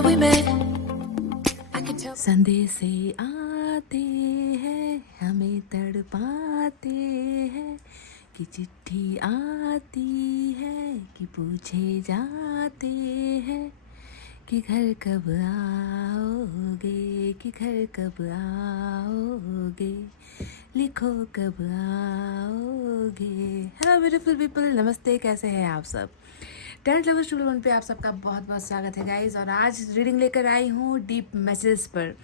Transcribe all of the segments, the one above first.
remember we met. I can tell. संदेशे आते हैं हमें तड़पाते हैं कि चिट्ठी आती है कि पूछे जाते हैं कि घर कब आओगे, कि घर कब आओगे, लिखो कब आओगे। हेलो ब्यूटीफुल पीपल, नमस्ते, कैसे हैं आप सब। टेंट लवर्स स्टूडियो 1 पे आप सबका बहुत बहुत स्वागत है गाइज। और आज रीडिंग लेकर आई हूँ डीप मैसेज पर।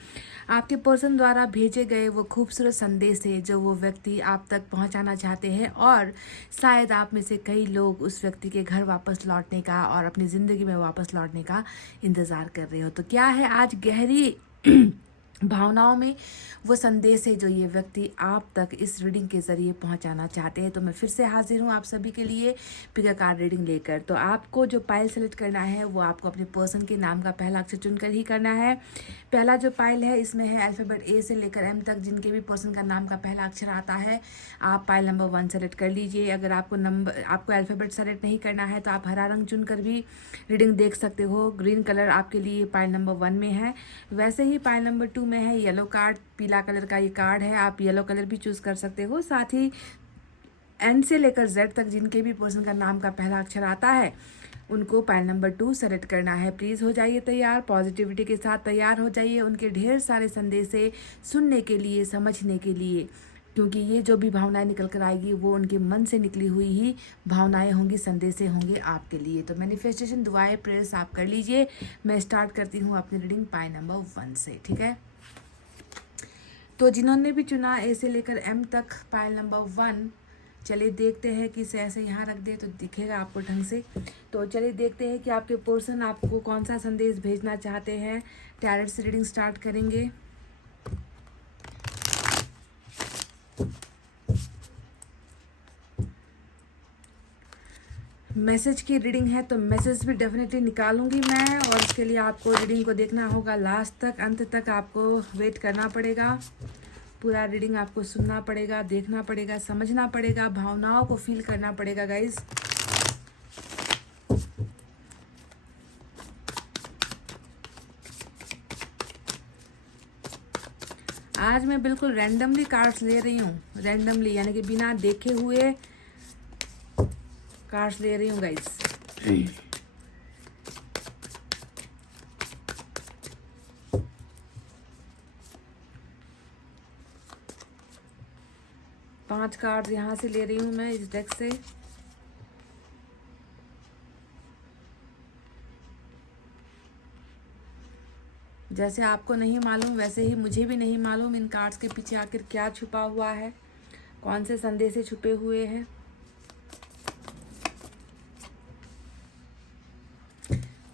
आपके पर्सन द्वारा भेजे गए वो खूबसूरत संदेश है जो वो व्यक्ति आप तक पहुँचाना चाहते हैं, और शायद आप में से कई लोग उस व्यक्ति के घर वापस लौटने का और अपनी ज़िंदगी में वापस लौटने का इंतज़ार कर रहे हो। तो क्या है आज गहरी भावनाओं में वो संदेश है जो ये व्यक्ति आप तक इस रीडिंग के ज़रिए पहुंचाना चाहते हैं। तो मैं फिर से हाजिर हूँ आप सभी के लिए पिक अ कार्ड रीडिंग लेकर। तो आपको जो पाइल सेलेक्ट करना है वो आपको अपने पर्सन के नाम का पहला अक्षर चुनकर ही करना है। पहला जो पाइल है इसमें है अल्फ़ाबेट ए से लेकर एम तक, जिनके भी पर्सन का नाम का पहला अक्षर आता है आप पाइल नंबर 1 सेलेक्ट कर लीजिए। अगर आपको अल्फ़ाबेट सेलेक्ट नहीं करना है तो आप हरा रंग चुनकर भी रीडिंग देख सकते हो। ग्रीन कलर आपके लिए पाइल नंबर 1 में है। वैसे ही पाइल नंबर 2 में है येलो कार्ड, पीला कलर का ये कार्ड है, आप येलो कलर भी चूज़ कर सकते हो। साथ ही एन से लेकर जेड तक जिनके भी पर्सन का नाम का पहला अक्षर आता है उनको पाइल नंबर 2 सेलेक्ट करना है। प्लीज़ हो जाइए तैयार, पॉजिटिविटी के साथ तैयार हो जाइए उनके ढेर सारे संदेशे सुनने के लिए, समझने के लिए, क्योंकि ये जो भी भावनाएं निकल कर आएगी वो उनके मन से निकली हुई ही भावनाएं होंगी, संदेशे होंगे आपके लिए। तो मैनिफेस्टेशन, दुआएं, प्रेयर्स आप कर लीजिए। मैं स्टार्ट करती हूँ अपनी रीडिंग पाइल नंबर 1 से, ठीक है। तो जिन्होंने भी चुना ए से लेकर एम तक पाइल नंबर 1, चलिए देखते हैं कि इसे ऐसे यहाँ रख दे तो दिखेगा आपको ढंग से। तो चलिए देखते हैं कि आपके पर्सन आपको कौन सा संदेश भेजना चाहते हैं। टैरेट से रीडिंग स्टार्ट करेंगे। मैसेज की रीडिंग है तो मैसेज भी डेफिनेटली निकालूंगी मैं, और इसके लिए आपको रीडिंग को देखना होगा लास्ट तक, अंत तक आपको वेट करना पड़ेगा। पूरा रीडिंग आपको सुनना पड़ेगा, देखना पड़ेगा, समझना पड़ेगा, भावनाओं को फील करना पड़ेगा गाइज। आज मैं बिल्कुल रैंडमली कार्ड्स ले रही हूँ, रैंडमली यानी कि बिना देखे हुए कार्ड्स ले रही हूँ गाइज। 5 कार्ड्स यहाँ से ले रही हूँ मैं इस डेक से। जैसे आपको नहीं मालूम वैसे ही मुझे भी नहीं मालूम इन कार्ड्स के पीछे आखिर क्या छुपा हुआ है, कौन से संदेश छुपे हुए हैं।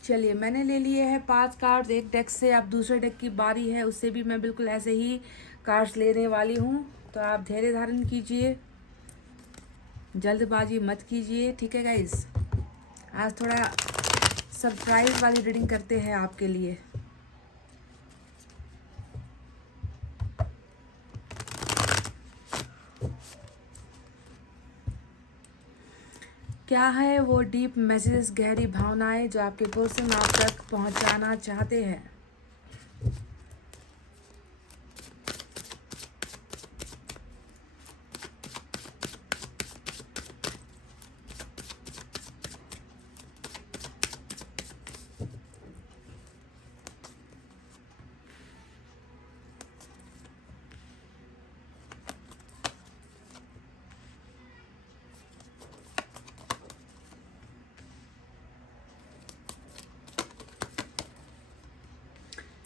चलिए मैंने ले लिए हैं 5 कार्ड्स एक डेक से। अब दूसरे डेक की बारी है, उससे भी मैं बिल्कुल ऐसे ही कार्ड्स लेने वाली हूँ। तो आप धैर्य धारण कीजिए, जल्दबाजी मत कीजिए, ठीक है गाइस। आज थोड़ा सरप्राइज वाली रीडिंग करते हैं आपके लिए। क्या है वो डीप मैसेजेस, गहरी भावनाएं जो आपके पर्सन आप तक पहुंचाना चाहते हैं।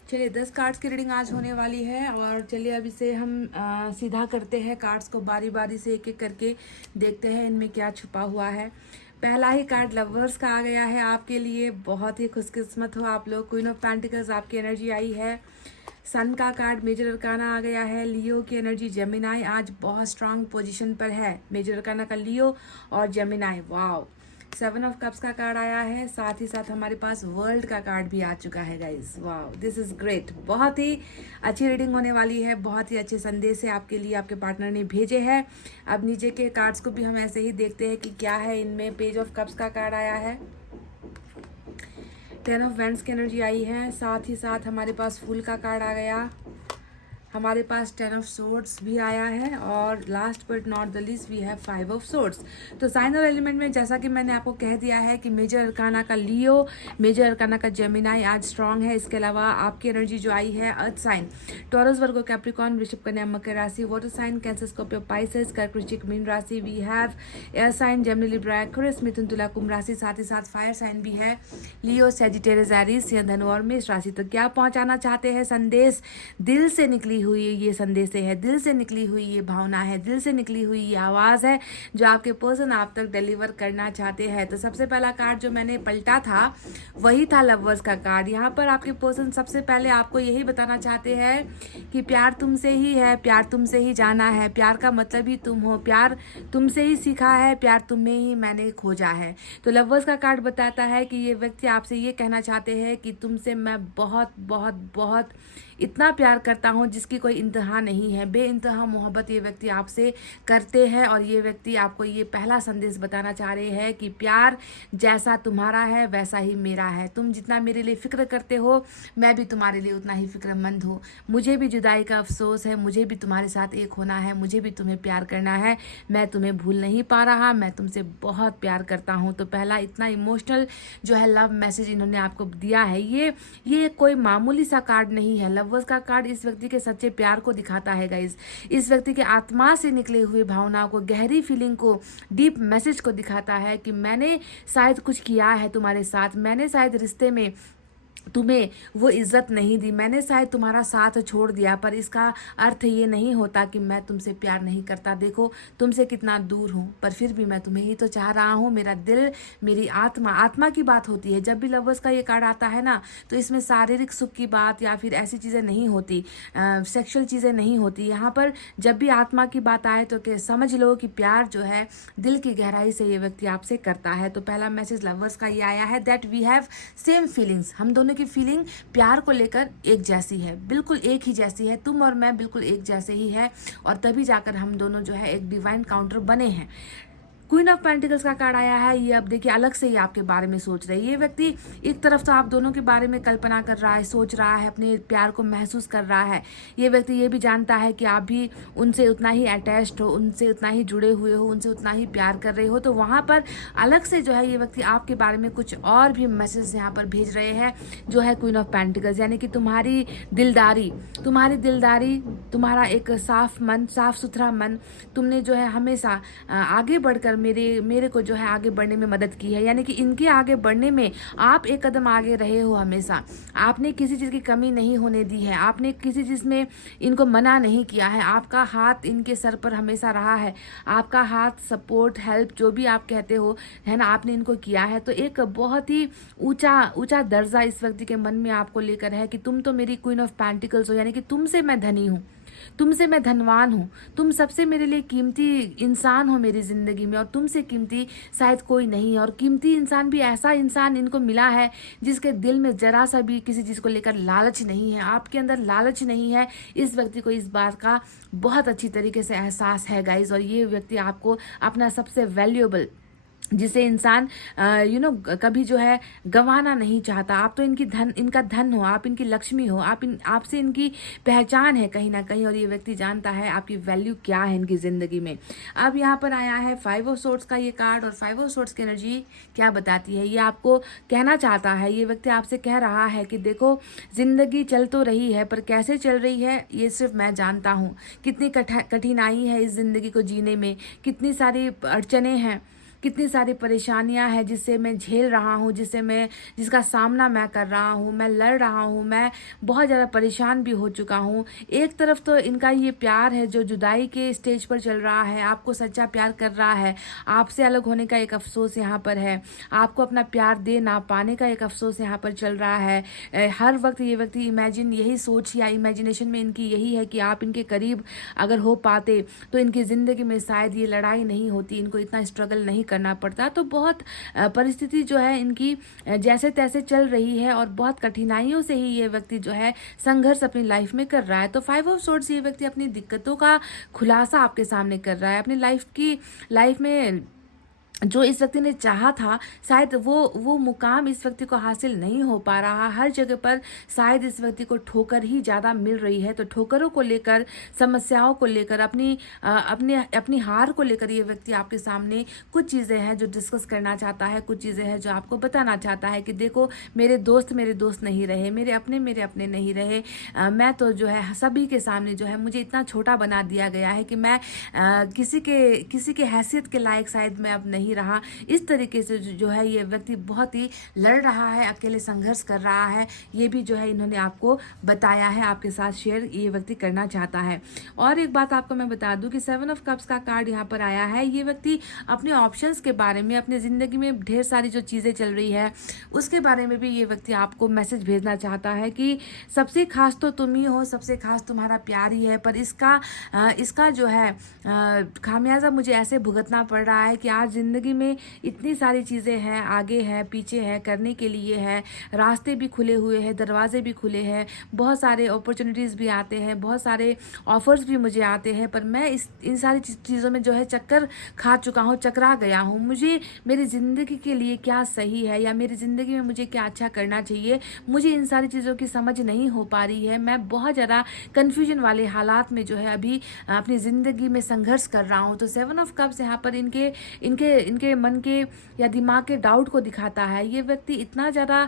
चलिए 10 कार्ड्स की रीडिंग आज होने वाली है, और चलिए अब इसे हम सीधा करते हैं। कार्ड्स को बारी बारी से एक एक करके देखते हैं इनमें क्या छुपा हुआ है। पहला ही कार्ड लवर्स का आ गया है आपके लिए। बहुत ही खुशकिस्मत हो आप लोग। क्वीन ऑफ पेंटिकल्स आपकी एनर्जी आई है। सन का कार्ड मेजर अरकाना आ गया है। लियो की एनर्जी, जेमिनाई आज बहुत स्ट्रांग पोजीशन पर है। मेजर अरकाना का लियो और जेमिनाई, वाओ। 7 ऑफ कप्स का कार्ड आया है, साथ ही साथ हमारे पास वर्ल्ड का कार्ड भी आ चुका है guys. Wow, this is great. बहुत ही अच्छी रीडिंग होने वाली है, बहुत ही अच्छे संदेश है आपके लिए, आपके पार्टनर ने भेजे हैं। अब नीचे के कार्ड्स को भी हम ऐसे ही देखते हैं कि क्या है इनमें। पेज ऑफ कप्स का कार्ड आया है, 10 ऑफ वैंड्स की एनर्जी आई है, साथ ही साथ हमारे पास फूल का कार्ड आ गया, हमारे पास 10 ऑफ सोर्ड्स भी आया है, और last but not the least we have 5 of swords. तो साइन और एलिमेंट में जैसा कि मैंने आपको कह दिया है कि मेजर अरकाना का लियो, मेजर अरकाना का जेमिनाई आज स्ट्रांग है। इसके अलावा आपकी एनर्जी जो आई है earth sign, Taurus, Virgo, Capricorn, वृषभ, कन्या, मकर राशि, water sign, Cancer, Scorpio, Pisces, कर्क, वृश्चिक, मीन राशि। We have air sign, Gemini, Libra, Aquarius, मिथुन, तुला, कुंभ राशि, साथ ही साथ फायर साइन भी है, लियो, सैजिटेरियस, एरीज, सिंह, धनु और मेष राशि। तो क्या पहुंचाना चाहते हैं संदेश? दिल से निकली हुई ये संदेश है, दिल से निकली हुई ये भावना है, दिल से निकली हुई ये आवाज़ है जो आपके पर्सन आप तक डिलीवर करना चाहते हैं। तो सबसे पहला कार्ड जो मैंने पलटा था वही था लवर्स का कार्ड। यहाँ पर आपके पर्सन सबसे पहले आपको यही बताना चाहते हैं कि प्यार तुमसे ही है, प्यार तुमसे ही जाना है, प्यार का मतलब ही तुम हो, प्यार तुमसे ही सीखा है, प्यार तुम्हें ही मैंने खोजा है। तो लवर्स का कार्ड बताता है कि ये व्यक्ति आपसे ये कहना चाहते हैं कि तुमसे मैं बहुत बहुत बहुत इतना प्यार करता हूँ जिसकी कोई इंतहा नहीं है। बेइंतहा मोहब्बत ये व्यक्ति आपसे करते हैं, और ये व्यक्ति आपको ये पहला संदेश बताना चाह रहे हैं कि प्यार जैसा तुम्हारा है वैसा ही मेरा है। तुम जितना मेरे लिए फ़िक्र करते हो मैं भी तुम्हारे लिए उतना ही फ़िक्रमंद हूँ। मुझे भी जुदाई का अफसोस है, मुझे भी तुम्हारे साथ एक होना है, मुझे भी तुम्हें प्यार करना है, मैं तुम्हें भूल नहीं पा रहा, मैं तुमसे बहुत प्यार करता हूँ। तो पहला इतना इमोशनल जो है लव मैसेज इन्होंने आपको दिया है। ये कोई मामूली सा कार्ड नहीं है। लवर्स का कार्ड इस व्यक्ति के सच्चे प्यार को दिखाता है गाइस, इस व्यक्ति के आत्मा से निकले हुए भावनाओं को, गहरी फीलिंग को, डीप मैसेज को दिखाता है कि मैंने शायद कुछ किया है तुम्हारे साथ, मैंने शायद रिश्ते में तुम्हें वो इज्जत नहीं दी, मैंने शायद तुम्हारा साथ छोड़ दिया, पर इसका अर्थ ये नहीं होता कि मैं तुमसे प्यार नहीं करता। देखो तुमसे कितना दूर हूँ, पर फिर भी मैं तुम्हें ही तो चाह रहा हूँ। मेरा दिल, मेरी आत्मा की बात होती है। जब भी लवर्स का ये कार्ड आता है ना, तो इसमें शारीरिक सुख की बात या फिर ऐसी चीज़ें नहीं होती, सेक्सुअल चीज़ें नहीं होती। यहाँ पर जब भी आत्मा की बात आए तो समझ लो कि प्यार जो है दिल की गहराई से ये व्यक्ति आपसे करता है। तो पहला मैसेज लवर्स का ये आया है that we have same feelings, हम दोनों की फीलिंग प्यार को लेकर एक जैसी है, बिल्कुल एक ही जैसी है। तुम और मैं बिल्कुल एक जैसे ही है, और तभी जाकर हम दोनों जो है एक डिवाइन काउंटर बने हैं। क्वीन ऑफ पेंटिकल्स का कार्ड आया है। ये अब देखिए अलग से ही आपके बारे में सोच रहे हैं। ये व्यक्ति एक तरफ तो आप दोनों के बारे में कल्पना कर रहा है, सोच रहा है, अपने प्यार को महसूस कर रहा है। ये व्यक्ति ये भी जानता है कि आप भी उनसे उतना ही अटैच्ड हो, उनसे उतना ही जुड़े हुए हो, उनसे उतना ही प्यार कर रहे हो। तो वहाँ पर अलग से जो है ये व्यक्ति आपके बारे में कुछ और भी मैसेज यहाँ पर भेज रहे हैं, जो है क्वीन ऑफ पेंटिकल्स, यानी कि तुम्हारी दिलदारी, तुम्हारा एक साफ मन, साफ सुथरा मन, तुमने जो है हमेशा आगे बढ़कर मेरे को जो है आगे बढ़ने में मदद की है। यानी कि इनके आगे बढ़ने में आप एक कदम आगे रहे हो हमेशा। आपने किसी चीज़ की कमी नहीं होने दी है, आपने किसी चीज़ में इनको मना नहीं किया है। आपका हाथ इनके सर पर हमेशा रहा है, आपका हाथ, सपोर्ट, हेल्प, जो भी आप कहते हो है ना, आपने इनको किया है। तो एक बहुत ही ऊंचा दर्जा इस व्यक्ति के मन में आपको लेकर है कि तुम तो मेरी क्वीन ऑफ पेंटिकल्स हो, यानी कि तुमसे मैं धनी हूँ, तुमसे मैं धनवान हूँ, तुम सबसे मेरे लिए कीमती इंसान हो मेरी ज़िंदगी में, और तुमसे कीमती शायद कोई नहीं है। और कीमती इंसान भी ऐसा इंसान इनको मिला है जिसके दिल में जरा सा भी किसी चीज़ को लेकर लालच नहीं है। आपके अंदर लालच नहीं है। इस व्यक्ति को इस बात का बहुत अच्छी तरीके से एहसास है गाइज, और ये व्यक्ति आपको अपना सबसे वैल्यूएबल, जिसे इंसान कभी जो है गंवाना नहीं चाहता। आप तो इनका धन हो, आप इनकी लक्ष्मी हो, आपसे इनकी पहचान है कहीं ना कहीं, और ये व्यक्ति जानता है आपकी वैल्यू क्या है इनकी ज़िंदगी में। अब यहाँ पर आया है 5 ऑफ सोर्ड्स का ये कार्ड, और 5 ऑफ सोर्ड्स की एनर्जी क्या बताती है? ये आपको कहना चाहता है, ये व्यक्ति आपसे कह रहा है कि देखो ज़िंदगी चल तो रही है, पर कैसे चल रही है ये सिर्फ मैं जानता हूँ। कितनी कठिनाई है इस ज़िंदगी को जीने में, कितनी सारी अड़चने हैं, कितनी सारी परेशानियां हैं जिससे मैं झेल रहा हूँ, जिसका सामना मैं कर रहा हूँ, मैं लड़ रहा हूँ, मैं बहुत ज़्यादा परेशान भी हो चुका हूँ। एक तरफ तो इनका ये प्यार है जो जुदाई के स्टेज पर चल रहा है, आपको सच्चा प्यार कर रहा है, आपसे अलग होने का एक अफसोस यहाँ पर है, आपको अपना प्यार दे ना पाने का एक अफसोस यहाँ पर चल रहा है। हर वक्त ये व्यक्ति यही सोच या इमेजिनेशन में इनकी यही है कि आप इनके करीब अगर हो पाते तो इनकी ज़िंदगी में शायद ये लड़ाई नहीं होती, इनको इतना स्ट्रगल नहीं करना पड़ता। तो बहुत परिस्थिति जो है इनकी जैसे तैसे चल रही है, और बहुत कठिनाइयों से ही ये व्यक्ति जो है संघर्ष अपनी लाइफ में कर रहा है। तो 5 ऑफ सोर्ड्स ये व्यक्ति अपनी दिक्कतों का खुलासा आपके सामने कर रहा है, अपनी लाइफ में जो इस व्यक्ति ने चाहा था, शायद वो मुकाम इस व्यक्ति को हासिल नहीं हो पा रहा। हर जगह पर शायद इस व्यक्ति को ठोकर ही ज़्यादा मिल रही है। तो ठोकरों को लेकर, समस्याओं को लेकर, अपनी हार को लेकर ये व्यक्ति आपके सामने कुछ चीज़ें हैं जो डिस्कस करना चाहता है, कुछ चीज़ें हैं जो आपको बताना चाहता है कि देखो, मेरे दोस्त नहीं रहे, मेरे अपने नहीं रहे। मैं तो जो है सभी के सामने जो है मुझे इतना छोटा बना दिया गया है कि मैं किसी के हैसियत के लायक शायद मैं अब नहीं रहा। इस तरीके से जो है ये व्यक्ति बहुत ही लड़ रहा है, अकेले संघर्ष कर रहा है। ये भी जो है इन्होंने आपको बताया है, आपके साथ शेयर ये व्यक्ति करना चाहता है। और एक बात आपको मैं बता दूं कि 7 ऑफ कप्स का कार्ड यहाँ पर आया है। ये व्यक्ति अपने ऑप्शंस के बारे में, अपनी ज़िंदगी में ढेर सारी जो चीज़ें चल रही है उसके बारे में भी ये व्यक्ति आपको मैसेज भेजना चाहता है कि सबसे खास तो तुम ही हो, सबसे खास तुम्हारा प्यार ही है। पर इसका जो है खामियाजा मुझे ऐसे भुगतना पड़ रहा है कि आज ज़िंदगी में इतनी सारी चीज़ें हैं, आगे है, पीछे है, करने के लिए है, रास्ते भी खुले हुए हैं, दरवाजे भी खुले हैं, बहुत सारे अपॉर्चुनिटीज़ भी आते हैं, बहुत सारे ऑफर्स भी मुझे आते हैं। पर मैं इन सारी चीज़ों में जो है चक्कर खा चुका हूँ, चकरा गया हूँ। मुझे मेरी ज़िंदगी के लिए क्या सही है या मेरी ज़िंदगी में मुझे क्या अच्छा करना चाहिए, मुझे इन सारी चीज़ों की समझ नहीं हो पा रही है। मैं बहुत ज़्यादा कन्फ्यूजन वाले हालात में जो है अभी अपनी ज़िंदगी में संघर्ष कर रहा हूँ। तो 7 ऑफ कप्स यहाँ पर इनके मन के या दिमाग के डाउट को दिखाता है। ये व्यक्ति इतना ज़्यादा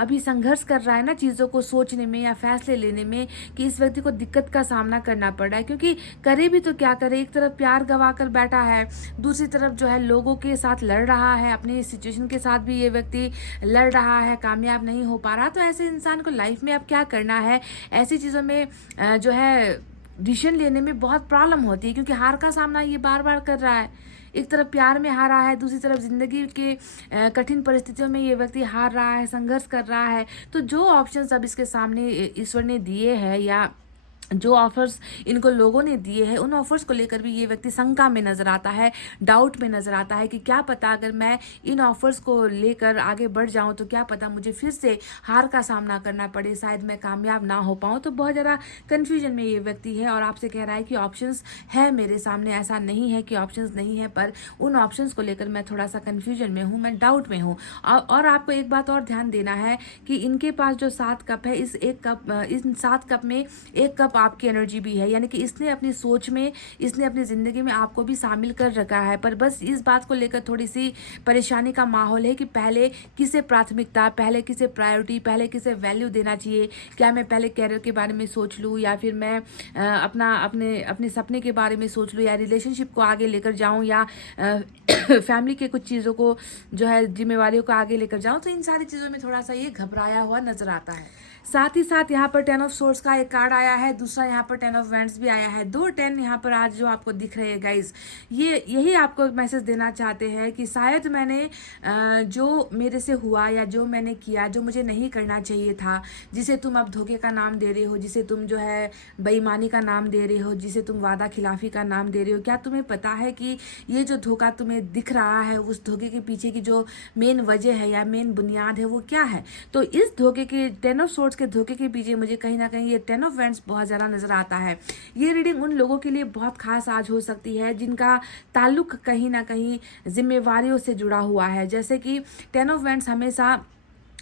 अभी संघर्ष कर रहा है ना चीज़ों को सोचने में या फैसले लेने में कि इस व्यक्ति को दिक्कत का सामना करना पड़ रहा है। क्योंकि करे भी तो क्या करे, एक तरफ प्यार गवा कर बैठा है, दूसरी तरफ जो है लोगों के साथ लड़ रहा है, अपनी सिचुएशन के साथ भी ये व्यक्ति लड़ रहा है, कामयाब नहीं हो पा रहा। तो ऐसे इंसान को लाइफ में अब क्या करना है, ऐसी चीज़ों में जो है डिसीजन लेने में बहुत प्रॉब्लम होती है। क्योंकि हार का सामना ये बार बार कर रहा है, एक तरफ प्यार में हारा है, दूसरी तरफ जिंदगी के कठिन परिस्थितियों में ये व्यक्ति हार रहा है, संघर्ष कर रहा है। तो जो ऑप्शंस अब इसके सामने ईश्वर ने दिए हैं या जो ऑफर्स इनको लोगों ने दिए हैं, उन ऑफर्स को लेकर भी ये व्यक्ति शंका में नजर आता है, डाउट में नजर आता है कि क्या पता अगर मैं इन ऑफर्स को लेकर आगे बढ़ जाऊं तो क्या पता मुझे फिर से हार का सामना करना पड़े, शायद मैं कामयाब ना हो पाऊं। तो बहुत ज़्यादा कन्फ्यूजन में ये व्यक्ति है और आपसे कह रहा है कि ऑप्शंस है मेरे सामने, ऐसा नहीं है कि ऑप्शंस नहीं है, पर उन ऑप्शंस को लेकर मैं थोड़ा सा कन्फ्यूजन में हूँ, मैं डाउट में हूँ। और आपको एक बात और ध्यान देना है कि इनके पास जो 7 कप है, इन 7 कप में एक कप आपकी एनर्जी भी है। यानी कि इसने अपनी सोच में, इसने अपनी ज़िंदगी में आपको भी शामिल कर रखा है। पर बस इस बात को लेकर थोड़ी सी परेशानी का माहौल है कि पहले किसे प्राथमिकता, पहले किसे प्रायोरिटी, पहले किसे वैल्यू देना चाहिए। क्या मैं पहले कैरियर के बारे में सोच लूँ या फिर मैं अपने सपने के बारे में सोच लूँ या रिलेशनशिप को आगे लेकर जाऊँ या फैमिली के कुछ चीज़ों को जो है जिम्मेवारियों को आगे लेकर जाऊँ। तो इन सारी चीज़ों में थोड़ा सा ये घबराया हुआ नजर आता है। साथ ही साथ यहाँ पर 10 ऑफ सोर्ड्स का एक कार्ड आया है, दूसरा यहाँ पर 10 ऑफ वैंड्स भी आया है। 2 10 यहाँ पर आज जो आपको दिख रहे हैं गाइज, ये यही आपको एक मैसेज देना चाहते हैं कि शायद मैंने जो मेरे से हुआ या जो मैंने किया, जो मुझे नहीं करना चाहिए था, जिसे तुम अब धोखे का नाम दे रहे हो, जिसे तुम जो है बेईमानी का नाम दे रहे हो, जिसे तुम वादा खिलाफी का नाम दे रहे हो, क्या तुम्हें पता है कि ये जो धोखा तुम्हें दिख रहा है, उस धोखे के पीछे की जो मेन वजह है या मेन बुनियाद है वो क्या है। तो इस धोखे के 10 ऑफ सोर्ड्स के धोखे के पीछे मुझे कहीं ना कहीं ये 10 ऑफ वैंड्स बहुत ज़्यादा नजर आता है। ये रीडिंग उन लोगों के लिए बहुत खास आज हो सकती है जिनका ताल्लुक कहीं ना कहीं जिम्मेवारियों से जुड़ा हुआ है। जैसे कि 10 ऑफ वैंड्स हमेशा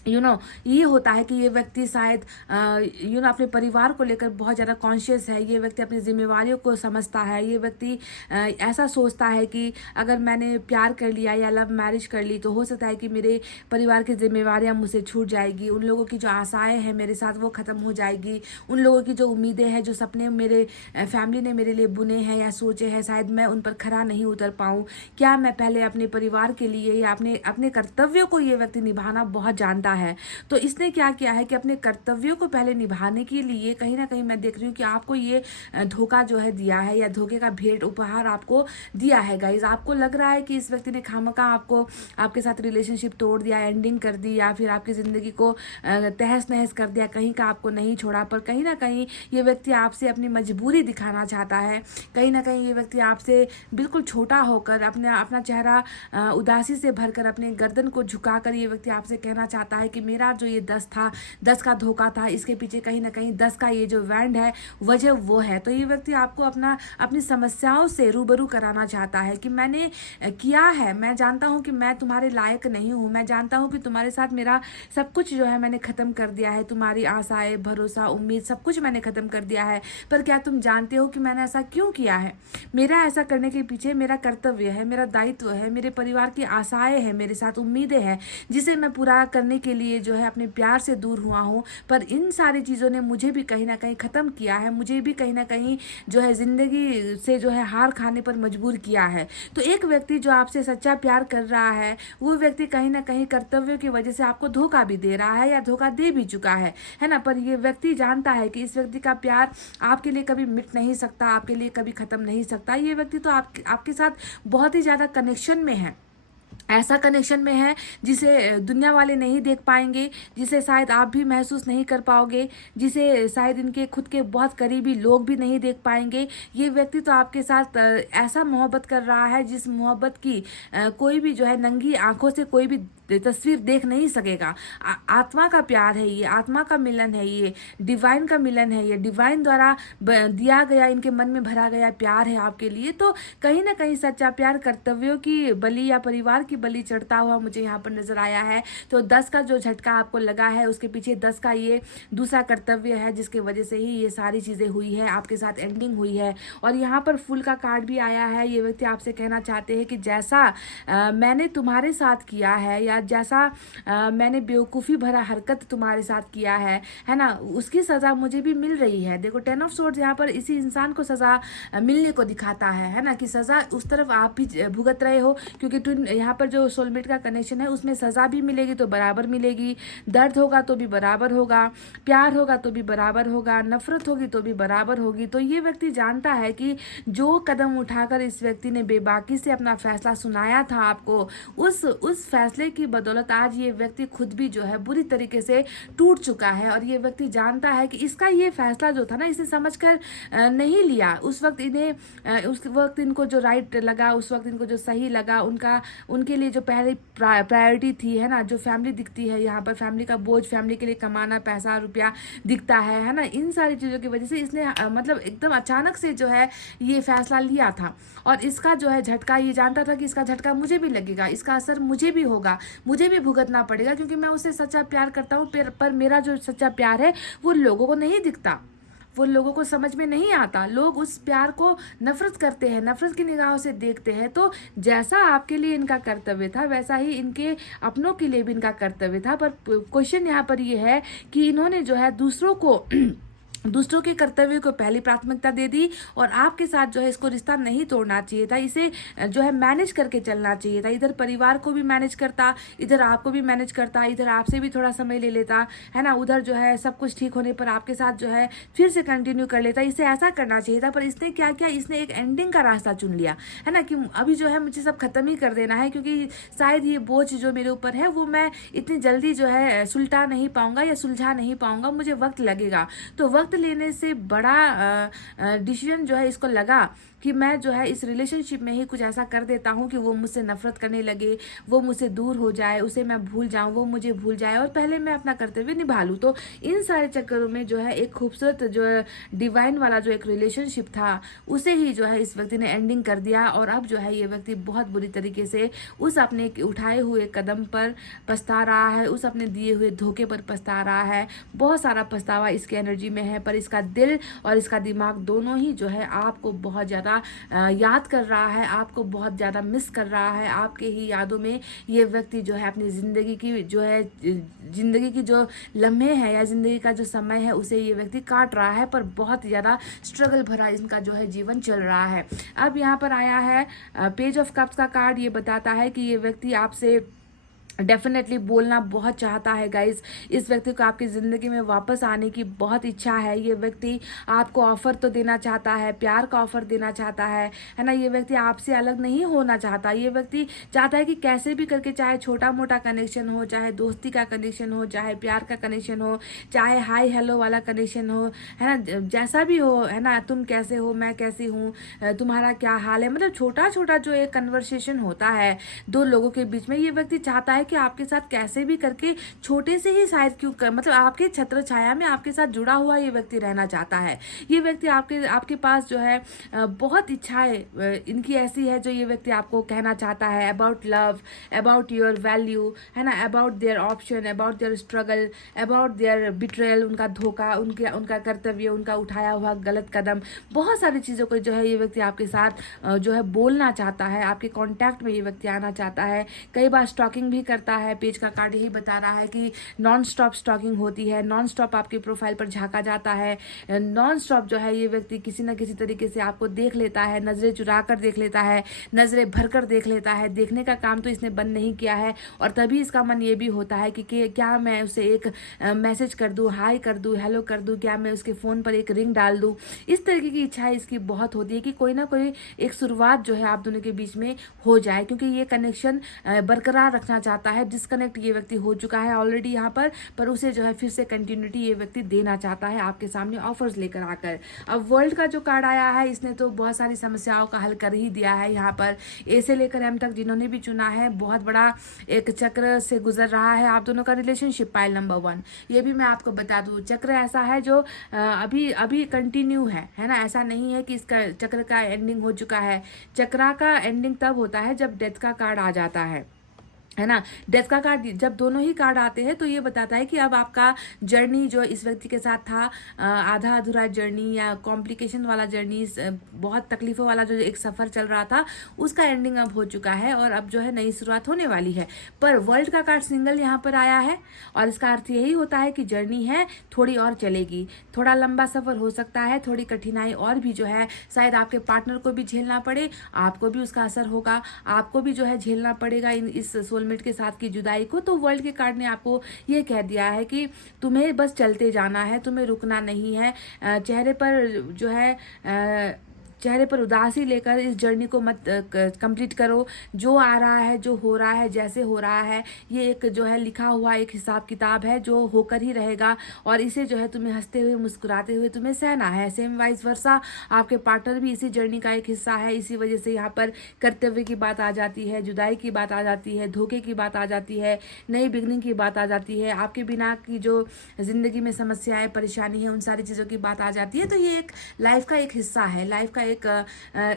ये होता है कि ये व्यक्ति शायद अपने परिवार को लेकर बहुत ज़्यादा कॉन्शियस है, ये व्यक्ति अपनी जिम्मेवारियों को समझता है, ये व्यक्ति ऐसा सोचता है कि अगर मैंने प्यार कर लिया या लव मैरिज कर ली तो हो सकता है कि मेरे परिवार की जिम्मेवारियां मुझसे छूट जाएगी, उन लोगों की जो आशाएं हैं मेरे साथ वो ख़त्म हो जाएगी, उन लोगों की जो उम्मीदें हैं, जो सपने मेरे फैमिली ने मेरे लिए बुने हैं या सोचे हैं, शायद मैं उन पर खरा नहीं उतर पाऊँ। क्या मैं पहले अपने परिवार के लिए या अपने कर्तव्यों को ये व्यक्ति निभाना बहुत जानता है। तो इसने क्या किया है कि अपने कर्तव्यों को पहले निभाने के लिए कहीं ना कहीं मैं देख रही हूँ कि आपको ये धोखा जो है दिया है या धोखे का भेंट उपहार आपको दिया है गाइज। आपको लग रहा है कि इस व्यक्ति ने खामखा आपके साथ रिलेशनशिप तोड़ दिया, एंडिंग कर दी या फिर आपकी ज़िंदगी को तहस नहस कर दिया, कहीं का आपको नहीं छोड़ा। पर कहीं ना कहीं ये व्यक्ति आपसे अपनी मजबूरी दिखाना चाहता है। कहीं ना कहीं ये व्यक्ति आपसे बिल्कुल छोटा होकर अपना चेहरा उदासी से भरकर अपने गर्दन को झुकाकर ये व्यक्ति आपसे कहना चाहता है कि मेरा जो ये 10 था, 10 का धोखा था, इसके पीछे कहीं ना कहीं 10 का ये जो बैंड है वजह वो है। तो ये व्यक्ति आपको अपनी समस्याओं से रूबरू कराना चाहता है कि मैंने किया है, मैं जानता हूँ कि मैं तुम्हारे लायक नहीं हूँ, मैं जानता हूँ कि तुम्हारे साथ मेरा सब कुछ जो है मैंने ख़त्म कर दिया है, तुम्हारी आशाएं, भरोसा, उम्मीद सब कुछ मैंने ख़त्म कर दिया है। पर क्या तुम जानते हो कि मैंने ऐसा क्यों किया है? मेरा ऐसा करने के पीछे मेरा कर्तव्य है, मेरा दायित्व है, मेरे परिवार की आशाएं हैं, मेरे साथ उम्मीदें हैं, जिसे मैं पूरा करने के लिए जो है अपने प्यार से दूर हुआ हूँ। पर इन सारी चीज़ों ने मुझे भी कहीं ना कहीं ख़त्म किया है, मुझे भी कहीं ना कहीं जो है ज़िंदगी से जो है हार खाने पर मजबूर किया है। तो एक व्यक्ति जो आपसे सच्चा प्यार कर रहा है, वो व्यक्ति कहीं ना कहीं कर्तव्यों की वजह से आपको धोखा भी दे रहा है या धोखा दे भी चुका है ना। पर ये व्यक्ति जानता है कि इस व्यक्ति का प्यार आपके लिए कभी मिट नहीं सकता, आपके लिए कभी ख़त्म नहीं सकता। ये व्यक्ति तो आपके साथ बहुत ही ज़्यादा कनेक्शन में है, ऐसा कनेक्शन में है जिसे दुनिया वाले नहीं देख पाएंगे, जिसे शायद आप भी महसूस नहीं कर पाओगे, जिसे शायद इनके खुद के बहुत करीबी लोग भी नहीं देख पाएंगे। ये व्यक्ति तो आपके साथ ऐसा मोहब्बत कर रहा है जिस मोहब्बत की कोई भी जो है नंगी आंखों से कोई भी तस्वीर देख नहीं सकेगा। आत्मा का प्यार है ये, आत्मा का मिलन है ये, डिवाइन का मिलन है ये, डिवाइन द्वारा दिया गया, इनके मन में भरा गया प्यार है आपके लिए। तो कहीं ना कहीं सच्चा प्यार कर्तव्यों की बलि या परिवार की बलि चढ़ता हुआ मुझे यहाँ पर नजर आया है। तो 10 का जो झटका आपको लगा है उसके पीछे 10 का ये दूसरा कर्तव्य है, जिसकी वजह से ही ये सारी चीज़ें हुई है, आपके साथ एंडिंग हुई है। और यहाँ पर फूल का कार्ड भी आया है। ये व्यक्ति आपसे कहना चाहते हैं कि जैसा मैंने तुम्हारे साथ किया है या जैसा मैंने बेवकूफ़ी भरा हरकत तुम्हारे साथ किया है ना, उसकी सज़ा मुझे भी मिल रही है। देखो 10 ऑफ सोर्ड्स यहाँ पर इसी इंसान को सज़ा मिलने को दिखाता है ना, कि सज़ा उस तरफ आप भी भुगत रहे हो, क्योंकि ट्विन यहाँ पर जो सोलमेट का कनेक्शन है उसमें सज़ा भी मिलेगी तो बराबर मिलेगी, दर्द होगा तो भी बराबर होगा, प्यार होगा तो भी बराबर होगा, नफरत होगी तो भी बराबर होगी। तो ये व्यक्ति जानता है कि जो कदम उठाकर इस व्यक्ति ने बेबाकी से अपना फैसला सुनाया था आपको, उस फैसले की बदौलत आज ये व्यक्ति खुद भी जो है बुरी तरीके से टूट चुका है। और ये व्यक्ति जानता है कि इसका ये फैसला जो था ना, इसे समझकर नहीं लिया। उस वक्त इनको जो राइट लगा, उस वक्त इनको जो सही लगा, उनके लिए जो पहले प्रायोरिटी थी, है ना, जो फैमिली दिखती है यहाँ पर, फैमिली का बोझ, फैमिली के लिए कमाना, पैसा रुपया दिखता है ना, इन सारी चीज़ों की वजह से इसने मतलब एकदम अचानक से जो है ये फैसला लिया था। और इसका जो है झटका, ये जानता था कि इसका झटका मुझे भी लगेगा, इसका असर मुझे भी होगा, मुझे भी भुगतना पड़ेगा, क्योंकि मैं उससे सच्चा प्यार करता हूँ। पर मेरा जो सच्चा प्यार है वो लोगों को नहीं दिखता, वो लोगों को समझ में नहीं आता। लोग उस प्यार को नफरत करते हैं, नफरत की निगाहों से देखते हैं। तो जैसा आपके लिए इनका कर्तव्य था वैसा ही इनके अपनों के लिए भी इनका कर्तव्य था। पर क्वेश्चन यहाँ पर ये है कि इन्होंने जो है दूसरों के कर्तव्य को पहली प्राथमिकता दे दी, और आपके साथ जो है इसको रिश्ता नहीं तोड़ना चाहिए था, इसे जो है मैनेज करके चलना चाहिए था। इधर परिवार को भी मैनेज करता, इधर आपको भी मैनेज करता, इधर आपसे भी थोड़ा समय ले लेता, है ना, उधर जो है सब कुछ ठीक होने पर आपके साथ जो है फिर से कंटिन्यू कर लेता। इसे ऐसा करना चाहिए था। पर इसने क्या किया, इसने एक एंडिंग का रास्ता चुन लिया, है ना, कि अभी जो है मुझे सब खत्म ही कर देना है, क्योंकि शायद ये बोझ जो मेरे ऊपर है वो मैं इतनी जल्दी जो है सुलझा नहीं पाऊंगा या सुलझा नहीं पाऊंगा, मुझे वक्त लगेगा। तो वक्त लेने से बड़ा डिसीजन जो है इसको लगा कि मैं जो है इस रिलेशनशिप में ही कुछ ऐसा कर देता हूँ कि वो मुझसे नफरत करने लगे, वो मुझसे दूर हो जाए, उसे मैं भूल जाऊँ, वो मुझे भूल जाए, और पहले मैं अपना कर्तव्य निभा लूँ। तो इन सारे चक्करों में जो है एक खूबसूरत जो डिवाइन वाला जो एक रिलेशनशिप था उसे ही जो है इस व्यक्ति ने एंडिंग कर दिया। और अब जो है ये व्यक्ति बहुत बुरी तरीके से उस अपने उठाए हुए कदम पर पछता रहा है, उस अपने दिए हुए धोखे पर पछता रहा है। बहुत सारा पछतावा इसके एनर्जी में है, पर इसका दिल और इसका दिमाग दोनों ही जो है आपको बहुत ज़्यादा याद कर रहा है, आपको बहुत ज़्यादा मिस कर रहा है। आपके ही यादों में ये व्यक्ति जो है अपनी ज़िंदगी की जो लम्हे हैं या ज़िंदगी का जो समय है उसे ये व्यक्ति काट रहा है। पर बहुत ज़्यादा स्ट्रगल भरा इनका जो है जीवन चल रहा है। अब यहाँ पर आया है पेज ऑफ कप्स का कार्ड। ये बताता है कि ये व्यक्ति आपसे डेफिनेटली बोलना बहुत चाहता है गाइस। इस व्यक्ति को आपकी ज़िंदगी में वापस आने की बहुत इच्छा है। ये व्यक्ति आपको ऑफ़र तो देना चाहता है, प्यार का ऑफ़र देना चाहता है ना। ये व्यक्ति आपसे अलग नहीं होना चाहता। ये व्यक्ति चाहता है कि कैसे भी करके, चाहे छोटा मोटा कनेक्शन हो, चाहे दोस्ती का कनेक्शन हो, चाहे प्यार का कनेक्शन हो, चाहे हाय हेलो वाला कनेक्शन हो, है ना, जैसा भी हो, है ना, तुम कैसे हो, मैं कैसी हूँ, तुम्हारा क्या हाल है, मतलब छोटा छोटा जो एक कन्वर्सेशन होता है दो लोगों के बीच में, ये व्यक्ति चाहता है कि आपके साथ कैसे भी करके छोटे से ही शायद मतलब आपके छत्र छाया में आपके साथ जुड़ा हुआ ये व्यक्ति रहना चाहता है। ये व्यक्ति आपके पास जो है बहुत इच्छाएं इनकी ऐसी है जो ये व्यक्ति आपको कहना चाहता है about love, about your value, है ना, about their option, about their struggle, about their betrayal, उनका धोखा, उनका कर्तव्य, उनका उठाया हुआ गलत कदम, बहुत सारी चीज़ों को जो है ये व्यक्ति आपके साथ जो है बोलना चाहता है, आपके कांटेक्ट में ये व्यक्ति आना चाहता है। कई बार स्टॉकिंग भी करता है। पेज का कार्ड यही बता रहा है कि नॉन स्टॉप स्टॉकिंग होती है, नॉन स्टॉप आपके प्रोफाइल पर झांका जाता है, नॉन स्टॉप जो है ये व्यक्ति किसी न किसी तरीके से आपको देख लेता है, नज़रें चुरा कर देख लेता है, नज़रें भर कर देख लेता है। देखने का काम तो इसने बंद नहीं किया है और तभी इसका मन ये भी होता है कि क्या मैं उसे एक मैसेज कर दूँ, हाई कर दूँ, हेलो कर दूँ, क्या मैं उसके फ़ोन पर एक रिंग डाल दूँ। इस तरीके की इच्छाएं इसकी बहुत होती है कि कोई ना कोई एक शुरुआत जो है आप दोनों के बीच में हो जाए, क्योंकि ये कनेक्शन बरकरार रखना चाहता है। डिस्कनेक्ट ये व्यक्ति हो चुका है ऑलरेडी यहाँ पर उसे जो है फिर से कंटिन्यूटी ये व्यक्ति देना चाहता है आपके सामने ऑफर्स लेकर आकर। अब वर्ल्ड का जो कार्ड आया है इसने तो बहुत सारी समस्याओं का हल कर ही दिया है। यहाँ पर ए से लेकर एम तक जिन्होंने भी चुना है, बहुत बड़ा एक चक्र से गुजर रहा है आप दोनों का रिलेशनशिप। पाइल नंबर 1 ये भी मैं आपको बता दूं, चक्र ऐसा है जो अभी कंटिन्यू है ना, ऐसा नहीं है कि इसका चक्र का एंडिंग हो चुका है। चक्र का एंडिंग तब होता है जब डेथ का कार्ड आ जाता है ना। डेथ का कार्ड जब दोनों ही कार्ड आते हैं तो ये बताता है कि अब आपका जर्नी जो इस व्यक्ति के साथ था, आधा अधूरा जर्नी या कॉम्प्लिकेशन वाला जर्नी, बहुत तकलीफों वाला जो एक सफ़र चल रहा था, उसका एंडिंग अब हो चुका है और अब जो है नई शुरुआत होने वाली है। पर वर्ल्ड का कार्ड सिंगल यहाँ पर आया है और इसका अर्थ यही होता है कि जर्नी है, थोड़ी और चलेगी, थोड़ा लंबा सफ़र हो सकता है, थोड़ी कठिनाई और भी जो है शायद आपके पार्टनर को भी झेलना पड़े, आपको भी उसका असर होगा, आपको भी जो है झेलना पड़ेगा इस सोलमेट के साथ की जुदाई को। तो वर्ल्ड के कार्ड ने आपको ये कह दिया है कि तुम्हें बस चलते जाना है, तुम्हें रुकना नहीं है। चेहरे पर जो है चेहरे पर उदासी लेकर इस जर्नी को मत कंप्लीट करो। जो आ रहा है, जो हो रहा है, जैसे हो रहा है, ये एक जो है लिखा हुआ एक हिसाब किताब है जो होकर ही रहेगा और इसे जो है तुम्हें हंसते हुए मुस्कुराते हुए तुम्हें सहना है। सेम वाइस वर्सा आपके पार्टनर भी इसी जर्नी का एक हिस्सा है। इसी वजह से यहाँ पर कर्तव्य की बात आ जाती है, जुदाई की बात आ जाती है, धोखे की बात आ जाती है, नई बिगनिंग की बात आ जाती है, आपके बिना की जो ज़िंदगी में समस्याएं परेशानी है उन सारी चीज़ों की बात आ जाती है। तो ये एक लाइफ का एक हिस्सा है, लाइफ का एक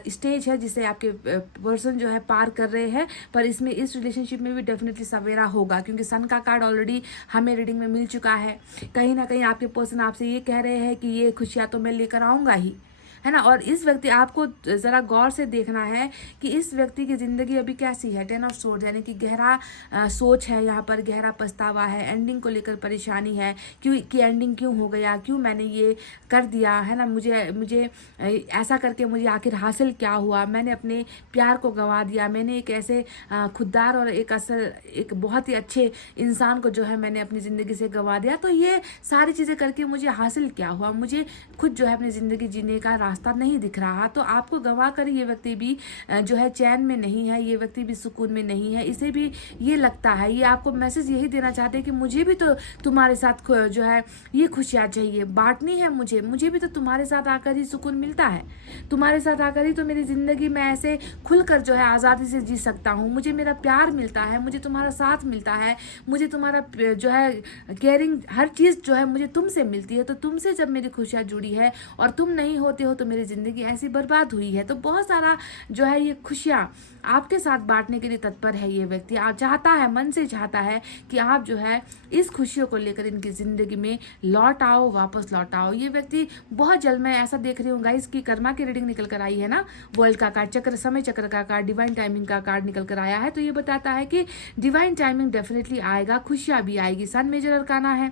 स्टेज है जिसे आपके पर्सन जो है पार कर रहे हैं। पर इसमें इस रिलेशनशिप में भी डेफिनेटली सवेरा होगा, क्योंकि सन का कार्ड ऑलरेडी हमें रीडिंग में मिल चुका है। कहीं ना कहीं आपके पर्सन आपसे ये कह रहे हैं कि ये खुशियाँ तो मैं लेकर आऊँगा ही, है ना। और इस व्यक्ति, आपको ज़रा गौर से देखना है कि इस व्यक्ति की ज़िंदगी अभी कैसी है। 10 ऑफ सोर्ड यानी कि गहरा सोच है यहाँ पर, गहरा पछतावा है, एंडिंग को लेकर परेशानी है कि एंडिंग क्यों हो गया, क्यों मैंने ये कर दिया, है ना, मुझे ऐसा करके मुझे आखिर हासिल क्या हुआ, मैंने अपने प्यार को गंवा दिया, मैंने एक ऐसे खुददार और एक बहुत ही अच्छे इंसान को जो है मैंने अपनी ज़िंदगी से गंवा दिया। तो ये सारी चीज़ें करके मुझे हासिल क्या हुआ, मुझे खुद जो है अपनी ज़िंदगी जीने का रास्ता नहीं दिख रहा। तो आपको गंवा कर ये व्यक्ति भी जो है चैन में नहीं है, ये व्यक्ति भी सुकून में नहीं है। इसे भी ये लगता है, ये आपको मैसेज यही देना चाहते हैं कि मुझे भी तो तुम्हारे साथ जो है ये खुशियाँ चाहिए, बांटनी है मुझे भी तो तुम्हारे साथ आकर ही सुकून मिलता है, तुम्हारे साथ आकर ही तो मेरी ज़िंदगी में ऐसे खुलकर जो है आज़ादी से जी सकता हूँ, मुझे मेरा प्यार मिलता है, मुझे तुम्हारा साथ मिलता है, मुझे तुम्हारा जो है केयरिंग, हर चीज़ जो है मुझे तुमसे मिलती है। तो तुमसे जब मेरी खुशियाँ जुड़ी है और तुम नहीं होते हो तो मेरी ज़िंदगी ऐसी बर्बाद हुई है। तो बहुत सारा जो है ये खुशियाँ आपके साथ बांटने के लिए तत्पर है ये व्यक्ति। आप चाहता है, मन से चाहता है कि आप जो है इस खुशियों को लेकर इनकी ज़िंदगी में लौट आओ, वापस लौट आओ। ये व्यक्ति बहुत जल्द, मैं ऐसा देख रही हूँ गाइस की कर्मा की रीडिंग निकल कर आई है ना, वर्ल्ड का कार्ड, चक्र, समय चक्र का कार्ड, डिवाइन टाइमिंग का कार्ड निकल कर आया है। तो ये बताता है कि डिवाइन टाइमिंग डेफिनेटली आएगा, खुशियाँ भी आएगी। सन मेजर अरकाना है,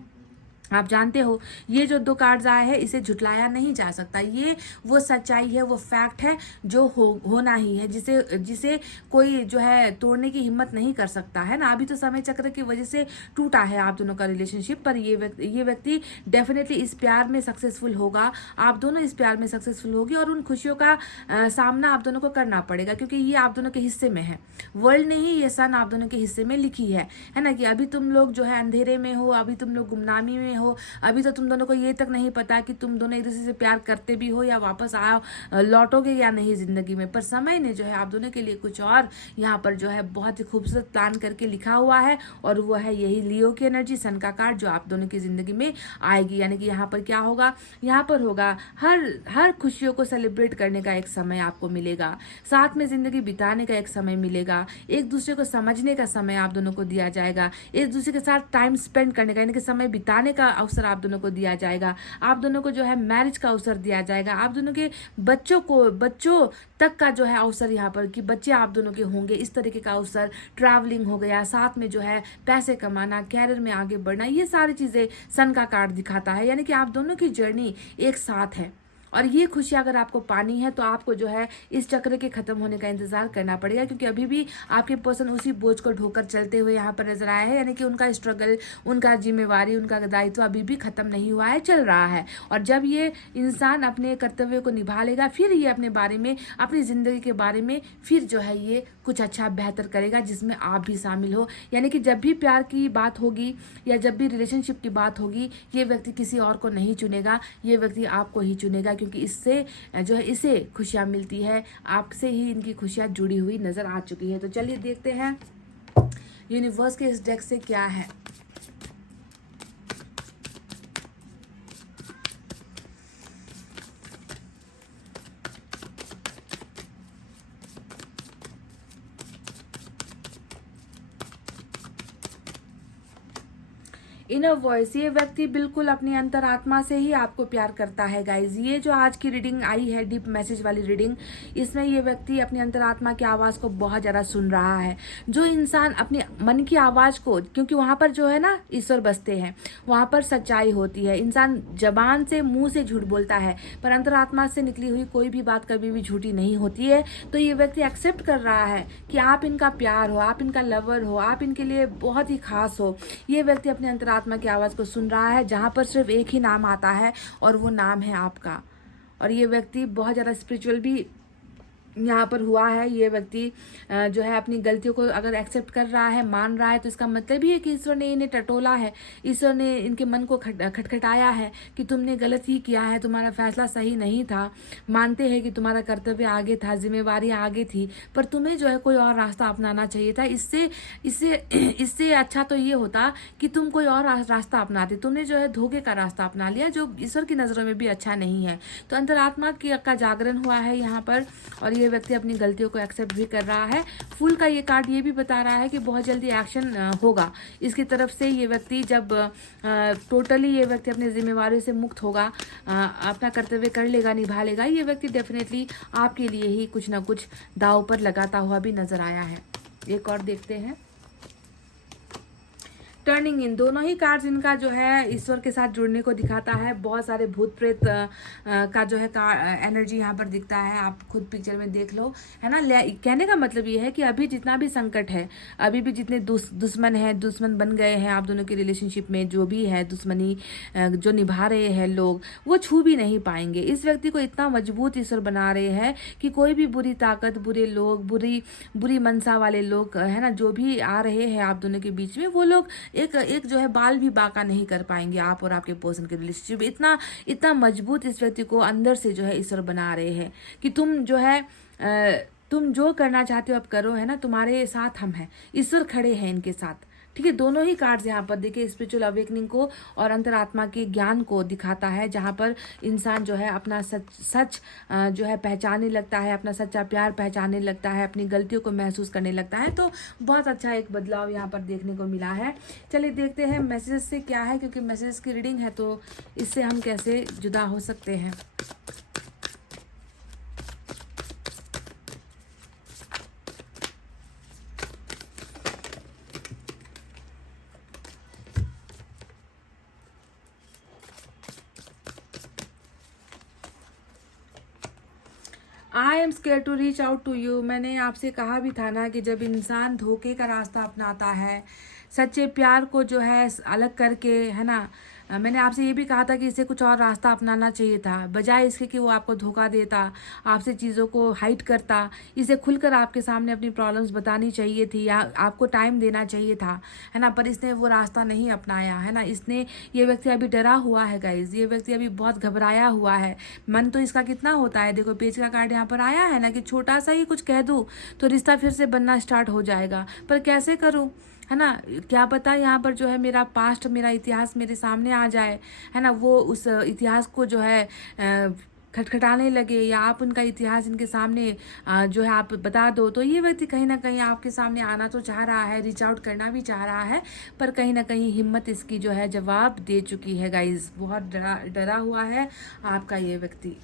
आप जानते हो ये जो 2 कार्ड्स आए हैं इसे झुटलाया नहीं जा सकता। ये वो सच्चाई है, वो फैक्ट है जो होना ही है, जिसे कोई जो है तोड़ने की हिम्मत नहीं कर सकता, है ना। अभी तो समय चक्र की वजह से टूटा है आप दोनों का रिलेशनशिप, पर ये व्यक्ति डेफिनेटली इस प्यार में सक्सेसफुल होगा, आप दोनों इस प्यार में सक्सेसफुल होगी और उन खुशियों का सामना आप दोनों को करना पड़ेगा, क्योंकि ये आप दोनों के हिस्से में है। वर्ल्ड ने ही ये सन आप दोनों के हिस्से में लिखी है ना, कि अभी तुम लोग जो है अंधेरे में हो, अभी तुम लोग गुमनामी में हो, अभी तो तुम दोनों को ये तक नहीं पता कि तुम दोनों एक दूसरे से प्यार करते भी हो या वापस लौटोगे या नहीं ज़िंदगी में। पर समय ने जो है आप दोनों के लिए कुछ और यहाँ पर जो है बहुत ही खूबसूरत प्लान करके लिखा हुआ है, और वो है यही लियो की एनर्जी, सन का कार्ड, जो आप दोनों की ज़िंदगी में आएगी। यानी कि यहाँ पर क्या होगा, यहाँ पर होगा हर खुशियों को सेलिब्रेट करने का एक समय आपको मिलेगा, साथ में ज़िंदगी बिताने का एक समय मिलेगा, एक दूसरे को समझने का समय आप दोनों को दिया जाएगा, एक दूसरे के साथ टाइम स्पेंड करने का यानी कि समय बिताने का अवसर आप दोनों को दिया जाएगा, आप दोनों को जो है मैरिज का अवसर दिया जाएगा, आप दोनों के बच्चों तक का जो है अवसर यहाँ पर कि बच्चे आप दोनों के होंगे, इस तरीके का अवसर, ट्रैवलिंग हो गया, साथ में जो है पैसे कमाना, कैरियर में आगे बढ़ना, ये सारी चीज़ें सन का कार्ड दिखाता है। यानी कि आप दोनों की जर्नी एक साथ है, और ये खुशियाँ अगर आपको पानी है तो आपको जो है इस चक्र के ख़त्म होने का इंतज़ार करना पड़ेगा, क्योंकि अभी भी आपके पर्सन उसी बोझ को ढोकर चलते हुए यहाँ पर नजर आया है। यानी कि उनका स्ट्रगल, उनका जिम्मेवारी, उनका दायित्व अभी भी ख़त्म नहीं हुआ है, चल रहा है। और जब ये इंसान अपने कर्तव्य को निभा लेगा, फिर ये अपने बारे में, अपनी ज़िंदगी के बारे में फिर जो है ये कुछ अच्छा बेहतर करेगा, जिसमें आप भी शामिल हो। यानी कि जब भी प्यार की बात होगी या जब भी रिलेशनशिप की बात होगी, ये व्यक्ति किसी और को नहीं चुनेगा, ये व्यक्ति आपको ही चुनेगा, क्योंकि इससे जो है इसे खुशियाँ मिलती है, आपसे ही इनकी खुशियाँ जुड़ी हुई नज़र आ चुकी है। तो चलिए देखते हैं यूनिवर्स के इस डेक से क्या है। इनर वॉइस, ये व्यक्ति बिल्कुल अपनी अंतरात्मा से ही आपको प्यार करता है गाइज। ये जो आज की रीडिंग आई है, डीप मैसेज वाली रीडिंग, इसमें ये व्यक्ति अपनी अंतरात्मा की आवाज़ को बहुत ज़्यादा सुन रहा है। जो इंसान अपने मन की आवाज़ को, क्योंकि वहाँ पर जो है ना ईश्वर बसते हैं, वहाँ पर सच्चाई होती है। इंसान जबान से, मुंह से झूठ बोलता है, पर अंतरात्मा से निकली हुई कोई भी बात कभी भी झूठी नहीं होती है। तो ये व्यक्ति एक्सेप्ट कर रहा है कि आप इनका प्यार हो, आप इनका लवर हो, आप इनके लिए बहुत ही खास हो। ये व्यक्ति अपने अंतरात्मा की आवाज़ को सुन रहा है, जहाँ पर सिर्फ एक ही नाम आता है और वो नाम है आपका। और ये व्यक्ति बहुत ज़्यादा स्पिरिचुअल भी यहाँ पर हुआ है। ये व्यक्ति जो है अपनी गलतियों को अगर एक्सेप्ट कर रहा है, मान रहा है, तो इसका मतलब ही है कि ईश्वर ने इन्हें टटोला है, ईश्वर ने इनके मन को खटखटाया है कि तुमने गलत ही किया है, तुम्हारा फैसला सही नहीं था। मानते हैं कि तुम्हारा कर्तव्य आगे था, जिम्मेवारी आगे थी, पर तुम्हें जो है कोई और रास्ता अपनाना चाहिए था। इससे अच्छा तो ये होता कि तुम कोई और रास्ता अपनाते। तुमने जो है धोखे का रास्ता अपना लिया, जो ईश्वर की नज़रों में भी अच्छा नहीं है। तो अंतरात्मा का जागरण हुआ है यहाँ पर, और ये व्यक्ति अपनी गलतियों को एक्सेप्ट भी कर रहा है। फूल का ये कार्ड ये भी बता रहा है कि बहुत जल्दी एक्शन होगा इसकी तरफ से। ये व्यक्ति जब टोटली ये व्यक्ति अपनी जिम्मेवारी से मुक्त होगा, अपना कर्तव्य कर लेगा, निभा लेगा, ये व्यक्ति डेफिनेटली आपके लिए ही कुछ ना कुछ दांव पर लगाता हुआ भी नजर आया है। एक और देखते हैं। टर्निंग इन, दोनों ही कार्ड्स इनका जो है ईश्वर के साथ जुड़ने को दिखाता है। बहुत सारे भूत प्रेत का जो है एनर्जी यहाँ पर दिखता है, आप खुद पिक्चर में देख लो, है ना। कहने का मतलब ये है कि अभी जितना भी संकट है, अभी भी जितने दुश्मन हैं, दुश्मन बन गए हैं आप दोनों की रिलेशनशिप में, जो भी है दुश्मनी जो निभा रहे हैं लोग, वो छू भी नहीं पाएंगे। इस व्यक्ति को इतना मजबूत ईश्वर बना रहे हैं कि कोई भी बुरी ताकत, बुरे लोग, बुरी मनसा वाले लोग, है ना, जो भी आ रहे हैं आप दोनों के बीच में, वो लोग एक जो है बाल भी बांका नहीं कर पाएंगे आप और आपके पर्सन के रिलेशनशिप। इतना मजबूत इस व्यक्ति को अंदर से जो है ईश्वर बना रहे हैं कि तुम जो है तुम जो करना चाहते हो अब करो, है ना, तुम्हारे साथ हम हैं, ईश्वर खड़े हैं इनके साथ। ठीक है, दोनों ही कार्ड्स यहाँ पर देखिए स्पिरिचुअल अवेकनिंग को और अंतरात्मा के ज्ञान को दिखाता है, जहाँ पर इंसान जो है अपना सच जो है पहचानने लगता है, अपना सच्चा प्यार पहचानने लगता है, अपनी गलतियों को महसूस करने लगता है। तो बहुत अच्छा एक बदलाव यहाँ पर देखने को मिला है। चलिए देखते हैं मैसेज से क्या है, क्योंकि मैसेज की रीडिंग है तो इससे हम कैसे जुदा हो सकते हैं। I am scare to reach out to you. मैंने आपसे कहा भी था ना कि जब इंसान धोखे का रास्ता अपनाता है, सच्चे प्यार को जो है अलग करके, है ना, मैंने आपसे ये भी कहा था कि इसे कुछ और रास्ता अपनाना चाहिए था, बजाय इसके कि वो आपको धोखा देता, आपसे चीज़ों को हाइड करता। इसे खुलकर आपके सामने अपनी प्रॉब्लम्स बतानी चाहिए थी या आपको टाइम देना चाहिए था, है ना, पर इसने वो रास्ता नहीं अपनाया, है ना। ये व्यक्ति अभी डरा हुआ है गाइज, ये व्यक्ति अभी बहुत घबराया हुआ है। मन तो इसका कितना होता है, देखो पेज का कार्ड यहाँ पर आया है ना, कि छोटा सा ही कुछ कह दूँ तो रिश्ता फिर से बनना स्टार्ट हो जाएगा, पर कैसे करूँ, है ना। क्या पता यहाँ पर जो है मेरा पास्ट, मेरा इतिहास मेरे सामने आ जाए, है ना, वो उस इतिहास को जो है खटखटाने लगे, या आप उनका इतिहास इनके सामने जो है आप बता दो। तो ये व्यक्ति कहीं ना कहीं आपके सामने आना तो चाह रहा है, रीच आउट करना भी चाह रहा है, पर कहीं ना कहीं हिम्मत इसकी जो है जवाब दे चुकी है गाइज। बहुत डरा हुआ है आपका ये व्यक्ति।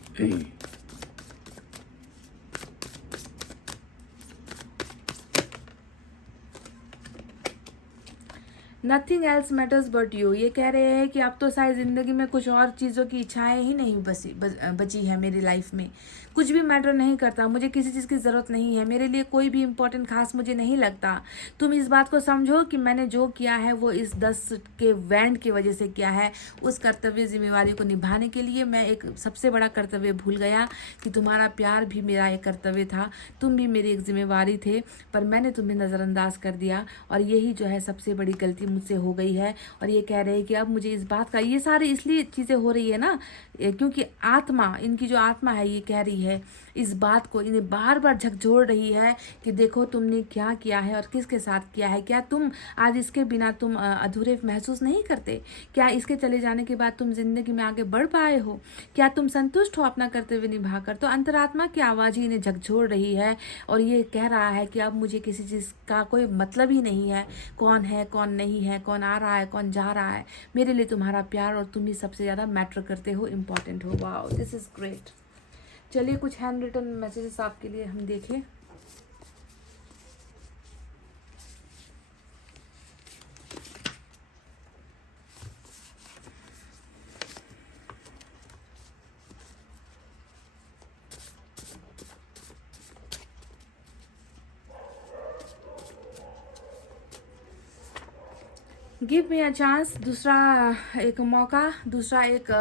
Nothing else matters but you. ये कह रहे हैं कि अब तो शायद ज़िंदगी में कुछ और चीज़ों की इच्छाएं ही नहीं बची है मेरी लाइफ में। कुछ भी मैटर नहीं करता, मुझे किसी चीज़ की ज़रूरत नहीं है, मेरे लिए कोई भी इम्पोर्टेंट खास मुझे नहीं लगता। तुम इस बात को समझो कि मैंने जो किया है वो इस 10 के बैंड की वजह से किया है। उस कर्तव्य जिम्मेवारी को निभाने के लिए मैं एक सबसे बड़ा कर्तव्य भूल गया कि तुम्हारा प्यार भी मेरा एक कर्तव्य था, तुम भी मेरी एक जिम्मेवारी थे, पर मैंने तुम्हें नज़रअंदाज कर दिया, और यही जो है सबसे बड़ी गलती मुझसे हो गई है। और ये कह रहे हैं कि अब मुझे इस बात का, ये सारे इसलिए चीज़ें हो रही है ना, क्योंकि आत्मा, इनकी जो आत्मा है ये कह रही है इस बात को, इन्हें बार बार झकझोर रही है कि देखो तुमने क्या किया है और किसके साथ किया है। क्या तुम आज इसके बिना तुम अधूरे महसूस नहीं करते? क्या इसके चले जाने के बाद तुम जिंदगी में आगे बढ़ पाए हो? क्या तुम संतुष्ट हो अपना कर्तव्य निभाकर? तो अंतरात्मा की आवाज़ ही इन्हें झकझोर रही है, और ये कह रहा है कि अब मुझे किसी चीज़ का कोई मतलब ही नहीं है, कौन है कौन नहीं है, कौन आ रहा है कौन जा रहा है, मेरे लिए तुम्हारा प्यार और तुम ही सबसे ज़्यादा मैटर करते हो, इम्पॉर्टेंट हो। Wow, this is great. चलिए कुछ हैंड रिटन मैसेजेस आपके लिए हम देखें। गिव मी अ चांस, दूसरा एक मौका, दूसरा एक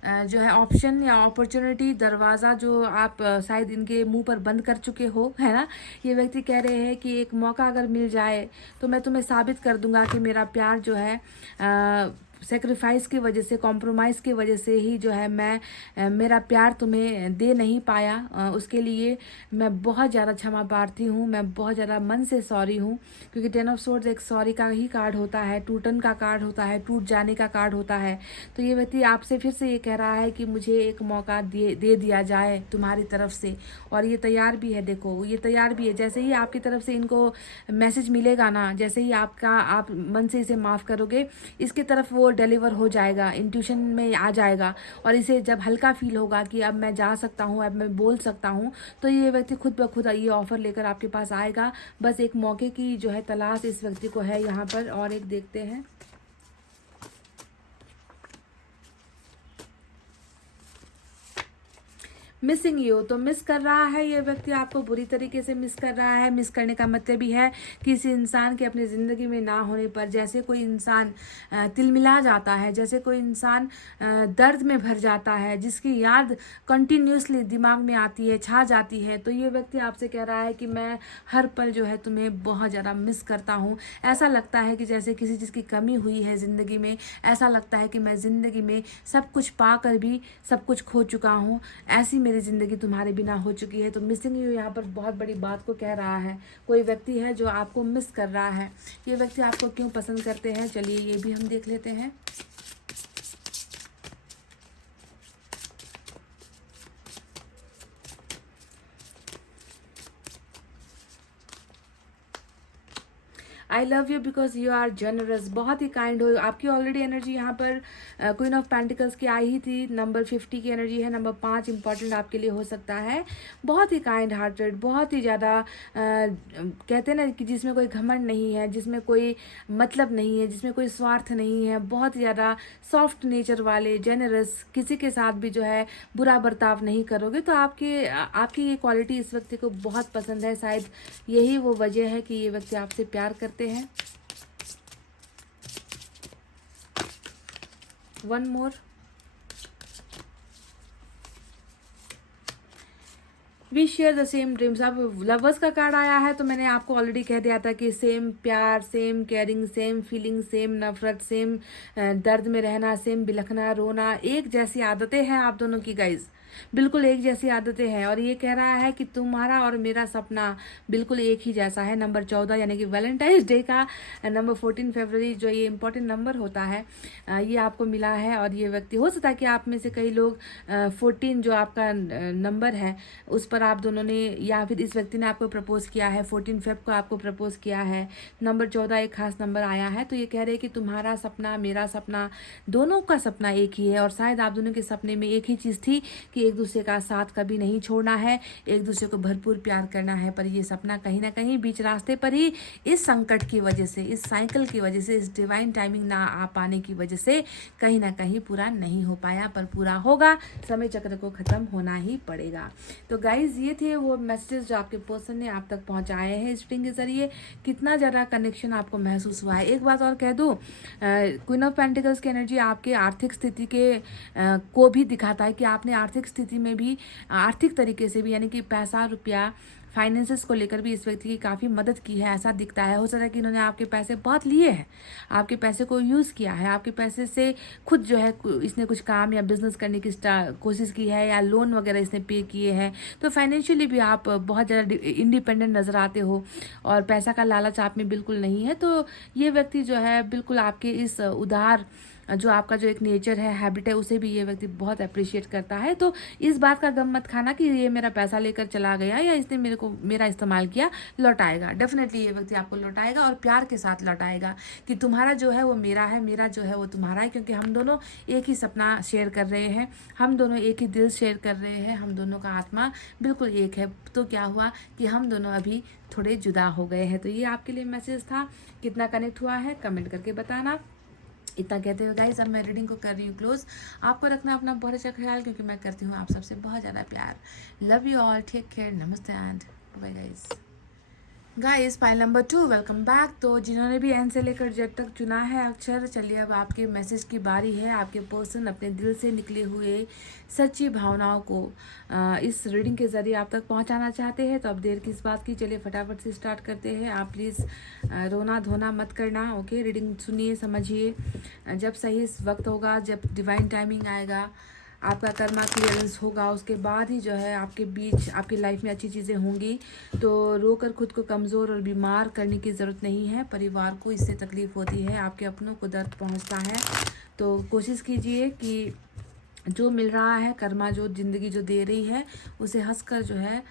जो है ऑप्शन या अपॉर्चुनिटी, दरवाज़ा जो आप शायद इनके मुंह पर बंद कर चुके हो, है ना। ये व्यक्ति कह रहे हैं कि एक मौका अगर मिल जाए तो मैं तुम्हें साबित कर दूंगा कि मेरा प्यार जो है सेक्रीफाइस की वजह से, कॉम्प्रोमाइज़ की वजह से ही जो है मैं मेरा प्यार तुम्हें दे नहीं पाया। उसके लिए मैं बहुत ज़्यादा क्षमा प्रार्थी हूँ, मैं बहुत ज़्यादा मन से सॉरी हूँ, क्योंकि 10 ऑफ सोर्ड्स एक सॉरी का ही कार्ड होता है, टूटन का कार्ड होता है, टूट जाने का कार्ड होता है। तो ये व्यक्ति आपसे फिर से ये कह रहा है कि मुझे एक मौका दे दिया जाए तुम्हारी तरफ से, और ये तैयार भी है। देखो ये तैयार भी है, जैसे ही आपकी तरफ से इनको मैसेज मिलेगा ना, जैसे ही आप मन से इसे माफ़ करोगे, इसकी तरफ वो डिलीवर हो जाएगा, इंट्यूशन में आ जाएगा, और इसे जब हल्का फील होगा कि अब मैं जा सकता हूँ, अब मैं बोल सकता हूँ, तो ये व्यक्ति खुद ब खुद ये ऑफ़र लेकर आपके पास आएगा। बस एक मौके की जो है तलाश इस व्यक्ति को है यहाँ पर। और एक देखते हैं, मिसिंग यू। तो मिस कर रहा है ये व्यक्ति आपको, बुरी तरीके से मिस कर रहा है। मिस करने का मतलब भी है किसी इंसान के अपनी ज़िंदगी में ना होने पर, जैसे कोई इंसान तिलमिला जाता है, जैसे कोई इंसान दर्द में भर जाता है, जिसकी याद कंटिन्यूसली दिमाग में आती है, छा जाती है। तो ये व्यक्ति आपसे कह रहा है कि मैं हर पल जो है तुम्हें बहुत ज़्यादा मिस करता हूँ। ऐसा लगता है कि जैसे किसी चीज़ की कमी हुई है ज़िंदगी में, ऐसा लगता है कि मैं ज़िंदगी में सब कुछ पा कर भी सब कुछ खो चुका हूँ, ऐसी मेरी ज़िंदगी तुम्हारे बिना हो चुकी है। तो मिसिंग यू यहाँ पर बहुत बड़ी बात को कह रहा है। कोई व्यक्ति है जो आपको मिस कर रहा है। ये व्यक्ति आपको क्यों पसंद करते हैं, चलिए ये भी हम देख लेते हैं। I love you because you are generous. बहुत ही काइंड हो। आपकी ऑलरेडी एनर्जी यहाँ पर क्वीन ऑफ पेंटिकल्स की आई ही थी, नंबर 50 की एनर्जी है, नंबर 5 इंपॉर्टेंट आपके लिए हो सकता है। बहुत ही काइंड हार्टेड, बहुत ही ज़्यादा कहते हैं ना कि जिसमें कोई घमंड नहीं है, जिसमें कोई मतलब नहीं है, जिसमें कोई स्वार्थ नहीं है, बहुत ही ज़्यादा सॉफ्ट नेचर वाले, जेनरस, किसी के साथ भी जो है बुरा बर्ताव नहीं करोगे। तो आपकी ये क्वालिटी इस व्यक्ति को बहुत पसंद है। शायद यही वो वजह है कि ये व्यक्ति आपसे प्यार करते हैं। One more. We share the same dreams. अब लवर्स का कार्ड आया है तो मैंने आपको ऑलरेडी कह दिया था कि सेम प्यार, same caring, same feeling, same नफरत, सेम दर्द में रहना, सेम बिलखना, रोना, एक जैसी आदतें हैं आप दोनों की गाइज, बिल्कुल एक जैसी आदतें हैं। और ये कह रहा है कि तुम्हारा और मेरा सपना बिल्कुल एक ही जैसा है। नंबर 14 यानी कि वैलेंटाइंस डे का नंबर 14 फरवरी जो ये इंपॉर्टेंट नंबर होता है, ये आपको मिला है। और ये व्यक्ति, हो सकता है कि आप में से कई लोग 14 जो आपका नंबर है उस पर आप दोनों ने, या फिर इस व्यक्ति ने आपको प्रपोज किया है, 14 फेब को आपको प्रपोज किया है। नंबर 14 एक खास नंबर आया है। तो ये कह रहे हैं कि तुम्हारा सपना, मेरा सपना, दोनों का सपना एक ही है। और शायद आप दोनों के सपने में एक ही चीज़ थी कि एक दूसरे का साथ कभी नहीं छोड़ना है, एक दूसरे को भरपूर प्यार करना है। पर ये सपना कहीं ना कहीं बीच रास्ते पर ही इस संकट की वजह से, इस साइकिल की वजह से, इस डिवाइन टाइमिंग ना आ पाने की वजह से कहीं ना कहीं पूरा नहीं हो पाया। पर पूरा होगा, समय चक्र को खत्म होना ही पड़ेगा। तो गाइज ये थे वो मैसेजेस जो आपके पर्सन ने आप तक पहुंचाए हैं इस रीडिंग के जरिए। कितना ज़्यादा कनेक्शन आपको महसूस हुआ है। एक बात और कह दूँ, क्वीन ऑफ पेंटिकल्स की एनर्जी आपके आर्थिक स्थिति के को भी दिखाता है कि आपने आर्थिक स्थिति में भी, आर्थिक तरीके से भी, यानी कि पैसा, रुपया, फाइनेंसेस को लेकर भी इस व्यक्ति की काफ़ी मदद की है, ऐसा दिखता है। हो सकता है कि इन्होंने आपके पैसे बहुत लिए हैं, आपके पैसे को यूज़ किया है, आपके पैसे से खुद जो है इसने कुछ काम या बिजनेस करने की कोशिश की है, या लोन वगैरह इसने पे किए हैं। तो फाइनेंशियली भी आप बहुत ज़्यादा इंडिपेंडेंट नज़र आते हो और पैसा का लालच आप में बिल्कुल नहीं है। तो ये व्यक्ति जो है बिल्कुल आपके इस उदार, जो आपका जो एक नेचर है, हैबिट है, उसे भी ये व्यक्ति बहुत अप्रिशिएट करता है। तो इस बात का गम मत खाना कि ये मेरा पैसा लेकर चला गया या इसने मेरा इस्तेमाल किया, लौटाएगा। डेफिनेटली ये व्यक्ति आपको लौटाएगा और प्यार के साथ लौटाएगा कि तुम्हारा जो है वो मेरा है, मेरा जो है वो तुम्हारा है, क्योंकि हम दोनों एक ही सपना शेयर कर रहे हैं, हम दोनों एक ही दिल शेयर कर रहे हैं, हम दोनों का आत्मा बिल्कुल एक है। तो क्या हुआ कि हम दोनों अभी थोड़े जुदा हो गए हैं। तो ये आपके लिए मैसेज था। कितना कनेक्ट हुआ है कमेंट करके बताना। इतना कहते हुए गाइस अब मैं रीडिंग को कर रही हूँ क्लोज। आपको रखना अपना बहुत अच्छा ख्याल, क्योंकि मैं करती हूँ आप सबसे बहुत ज़्यादा प्यार। Love you all, take care, नमस्ते and bye guys. Guys pile number 2, welcome back. तो जिन्होंने भी एन से लेकर जेड तक चुना है अक्षर, चलिए अब आपके मैसेज की बारी है। आपके पर्सन अपने दिल से निकले हुए सच्ची भावनाओं को इस रीडिंग के ज़रिए आप तक पहुंचाना चाहते हैं। तो अब देर किस बात की, चलिए फटाफट से स्टार्ट करते हैं। आप प्लीज़ रोना धोना मत करना, ओके। रीडिंग सुनिए, समझिए, जब सही वक्त होगा, जब डिवाइन टाइमिंग आएगा, आपका कर्मा क्लियरेंस होगा, उसके बाद ही जो है आपके बीच, आपकी लाइफ में अच्छी चीज़ें होंगी। तो रोकर खुद को कमज़ोर और बीमार करने की ज़रूरत नहीं है। परिवार को इससे तकलीफ़ होती है, आपके अपनों को दर्द पहुंचता है। तो कोशिश कीजिए कि जो मिल रहा है, कर्मा जो ज़िंदगी जो दे रही है, उसे हंसकर जो है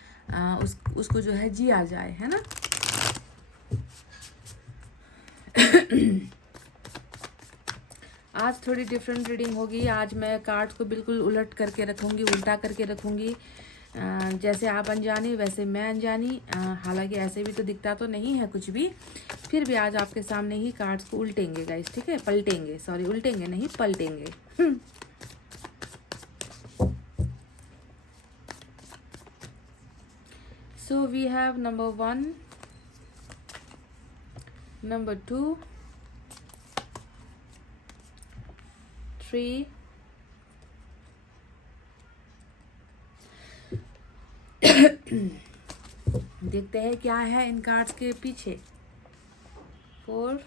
उसको जो है जिया जाए, है ना। आज थोड़ी डिफरेंट रीडिंग होगी। आज मैं कार्ड्स को बिल्कुल उलट करके रखूँगी, उल्टा करके रखूँगी। जैसे आप अनजानी वैसे मैं अनजानी। हालांकि ऐसे भी तो दिखता तो नहीं है कुछ भी, फिर भी आज आपके सामने ही कार्ड्स को उल्टेंगे गाइस, ठीक है। पलटेंगे, सॉरी, उल्टेंगे नहीं, पलटेंगे। So we have number 1, number 2, 3, देखते हैं क्या है इन कार्ड्स के पीछे, 4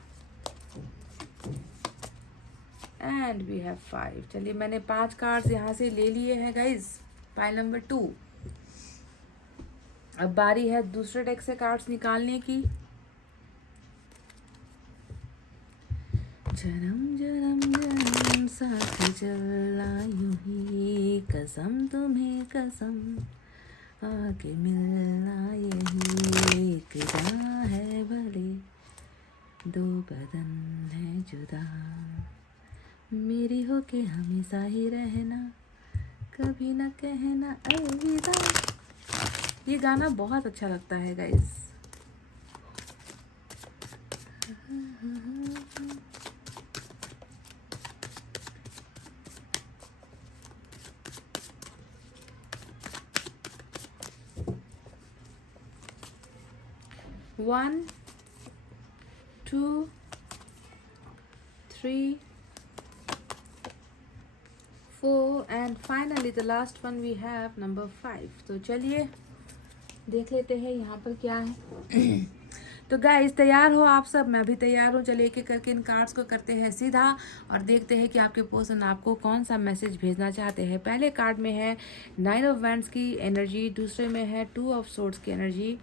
एंड वी हैव 5। चलिए मैंने 5 कार्ड्स यहाँ से ले लिए हैं गाइज, पाइल नंबर 2। अब बारी है दूसरे डेक से कार्ड्स निकालने की। जन्म जन्म जन्म साथ चलना यूं ही, कसम तुम्हें कसम, आके मिलना यही। एक राह है भले, दो बदन है जुदा, मेरी हो के हमेशा ही रहना, कभी न कहना अलविदा। ये गाना बहुत अच्छा लगता है guys. One, 2, 3, 4 and finally the last one we have number 5. तो चलिए देख लेते हैं यहाँ पर क्या है। तो गाइस तैयार हो आप सब? मैं भी तैयार हूँ। चलिए एक एक करके इन कार्ड्स को करते हैं सीधा और देखते हैं कि आपके पर्सन आपको कौन सा मैसेज भेजना चाहते हैं। पहले कार्ड में है 9 ऑफ वैंड्स की एनर्जी, दूसरे में है 2 ऑफ सोर्ड्स की एनर्जी,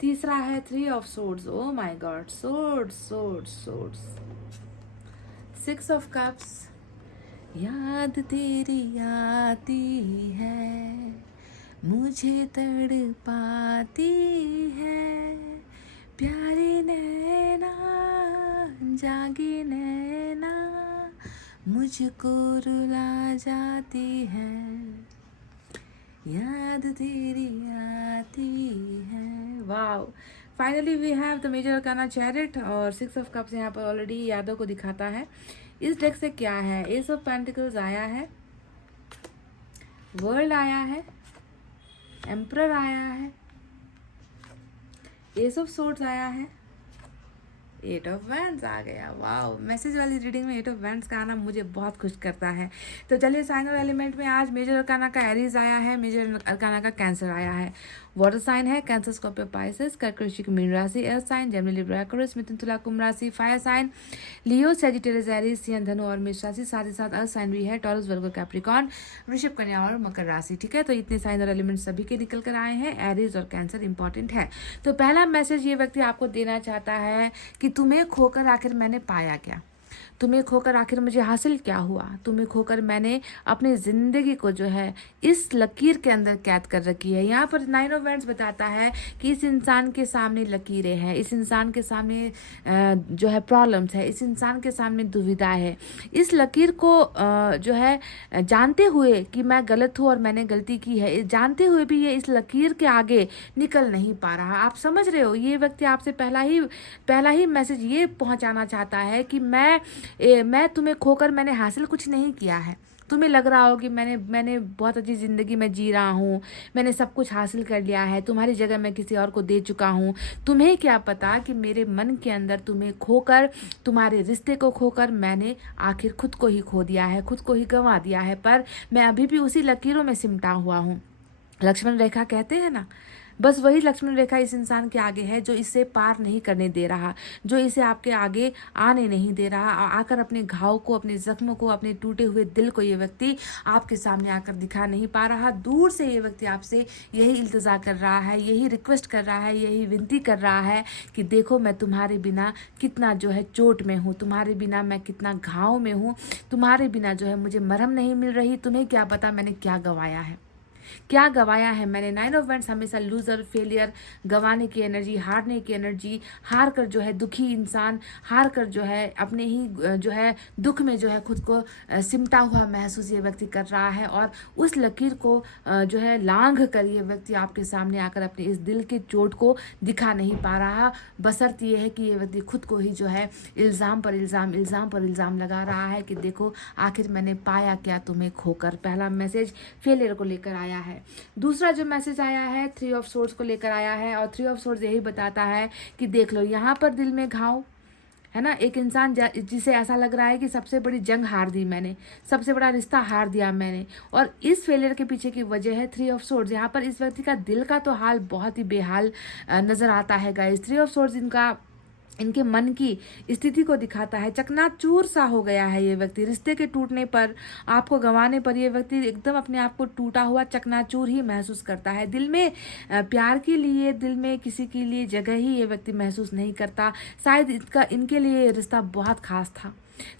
तीसरा है 3 of swords. Oh my God, swords swords swords. 6 of cups, याद तेरी आती है, मुझे तड़पाती है, प्यारी नैना जागी नैना, मुझको रुला जाती है, याद तेरी आती है। Wow, finally we have the major arcana chariot और 6 ऑफ कप्स यहाँ पर ऑलरेडी यादों को दिखाता है। इस डेक से क्या है? एस ऑफ पेंटिकल्स आया है, वर्ल्ड आया है, एम्परर आया है, एस ऑफ सोर्ड्स आया है, 8 ऑफ वैंड्स आ गया। वाओ, मैसेज वाली रीडिंग में 8 ऑफ वैंड्स का आना मुझे बहुत खुश करता है। तो चलिए साइन और एलिमेंट में आज मेजर अरकाना का एरीज आया है, मेजर अरकाना का कैंसर आया है। वाटर साइन है कैंसर, स्कॉर्पियो, पाइसेस, कर्क, वृश्चिक, मीन राशि। Air sign Gemini, Libra, Aquarius, मिथुन, तुला, कुंभ राशि। Fire sign Leo, Sagittarius, Aries, सिंह, धनु और मेष राशि। साथ ही साथ अर्थ साइन भी है टॉरस, वर्गो, कैप्रिकॉर्न, वृषभ, कन्या और मकर राशि। ठीक है, तो इतने साइन और एलिमेंट सभी के निकल कर आए हैं। एरीज और कैंसर इंपॉर्टेंट है। तो पहला मैसेज ये व्यक्ति आपको देना चाहता है कि तुम्हें खोकर आखिर मैंने पाया क्या, तुम्हें खोकर आखिर मुझे हासिल क्या हुआ, तुम्हें खोकर मैंने अपनी ज़िंदगी को जो है इस लकीर के अंदर कैद कर रखी है। यहाँ पर 9 ऑफ वैंड्स बताता है कि इस इंसान के सामने लकीरें हैं, इस इंसान के सामने जो है प्रॉब्लम्स है, इस इंसान के सामने दुविधा है। इस लकीर को जो है जानते हुए कि मैं गलत हूँ और मैंने गलती की है, जानते हुए भी ये इस लकीर के आगे निकल नहीं पा रहा। आप समझ रहे हो, ये व्यक्ति आपसे पहला ही मैसेज ये पहुँचाना चाहता है कि मैं तुम्हें खोकर मैंने हासिल कुछ नहीं किया है। तुम्हें लग रहा हो कि मैंने बहुत अच्छी ज़िंदगी में जी रहा हूँ, मैंने सब कुछ हासिल कर लिया है, तुम्हारी जगह मैं किसी और को दे चुका हूँ। तुम्हें क्या पता कि मेरे मन के अंदर तुम्हें खोकर, तुम्हारे रिश्ते को खोकर मैंने आखिर खुद को ही खो दिया है, खुद को ही गंवा दिया है। पर मैं अभी भी उसी लकीरों में सिमटा हुआ हूँ। लक्ष्मण रेखा कहते हैं ना, बस वही लक्ष्मण रेखा इस इंसान के आगे है जो इसे पार नहीं करने दे रहा, जो इसे आपके आगे आने नहीं दे रहा। आकर अपने घाव को, अपने जख्मों को, अपने टूटे हुए दिल को ये व्यक्ति आपके सामने आकर दिखा नहीं पा रहा। दूर से ये व्यक्ति आपसे यही इल्तजा कर रहा है, यही रिक्वेस्ट कर रहा है, यही विनती कर रहा है कि देखो मैं तुम्हारे बिना कितना जो है चोट में हूँ, तुम्हारे बिना मैं कितना घाव में हूँ, तुम्हारे बिना जो है मुझे मरहम नहीं मिल रही। तुम्हें क्या पता मैंने क्या गंवाया है, क्या गवाया है मैंने। 9 ऑफ वैंड्स हमेशा लूजर, फेलियर, गंवाने की एनर्जी, हारने की एनर्जी, हार कर जो है दुखी इंसान, हार कर जो है अपने ही जो है दुख में जो है खुद को सिमटा हुआ महसूस ये व्यक्ति कर रहा है। और उस लकीर को जो है लांघ कर ये व्यक्ति आपके सामने आकर अपने इस दिल के चोट को दिखा नहीं पा रहा। बशर्त ये है कि ये व्यक्ति खुद को ही जो है इल्ज़ाम पर इल्ज़ाम लगा रहा है कि देखो आखिर मैंने पाया क्या तुम्हें खोकर। पहला मैसेज फेलियर को लेकर आया है। दूसरा जो मैसेज आया है 3 ऑफ सोर्ड्स को लेकर आया है और 3 ऑफ सोर्ड्स यही बताता है कि देख लो यहाँ पर दिल में घाव है ना, एक इंसान जिसे ऐसा लग रहा है कि सबसे बड़ी जंग हार दी मैंने, सबसे बड़ा रिश्ता हार दिया मैंने। और इस फेलियर के पीछे की वजह है 3 ऑफ सोर्ड्स। यहाँ पर इस व्यक्ति का दिल का तो हाल बहुत ही बेहाल नजर आता है गाइस। 3 ऑफ सोर्ड्स इनके मन की स्थिति को दिखाता है। चकनाचूर सा हो गया है ये व्यक्ति। रिश्ते के टूटने पर, आपको गंवाने पर ये व्यक्ति एकदम अपने आप को टूटा हुआ चकनाचूर ही महसूस करता है। दिल में प्यार के लिए, दिल में किसी के लिए जगह ही ये व्यक्ति महसूस नहीं करता। शायद इनके लिए ये रिश्ता बहुत खास था,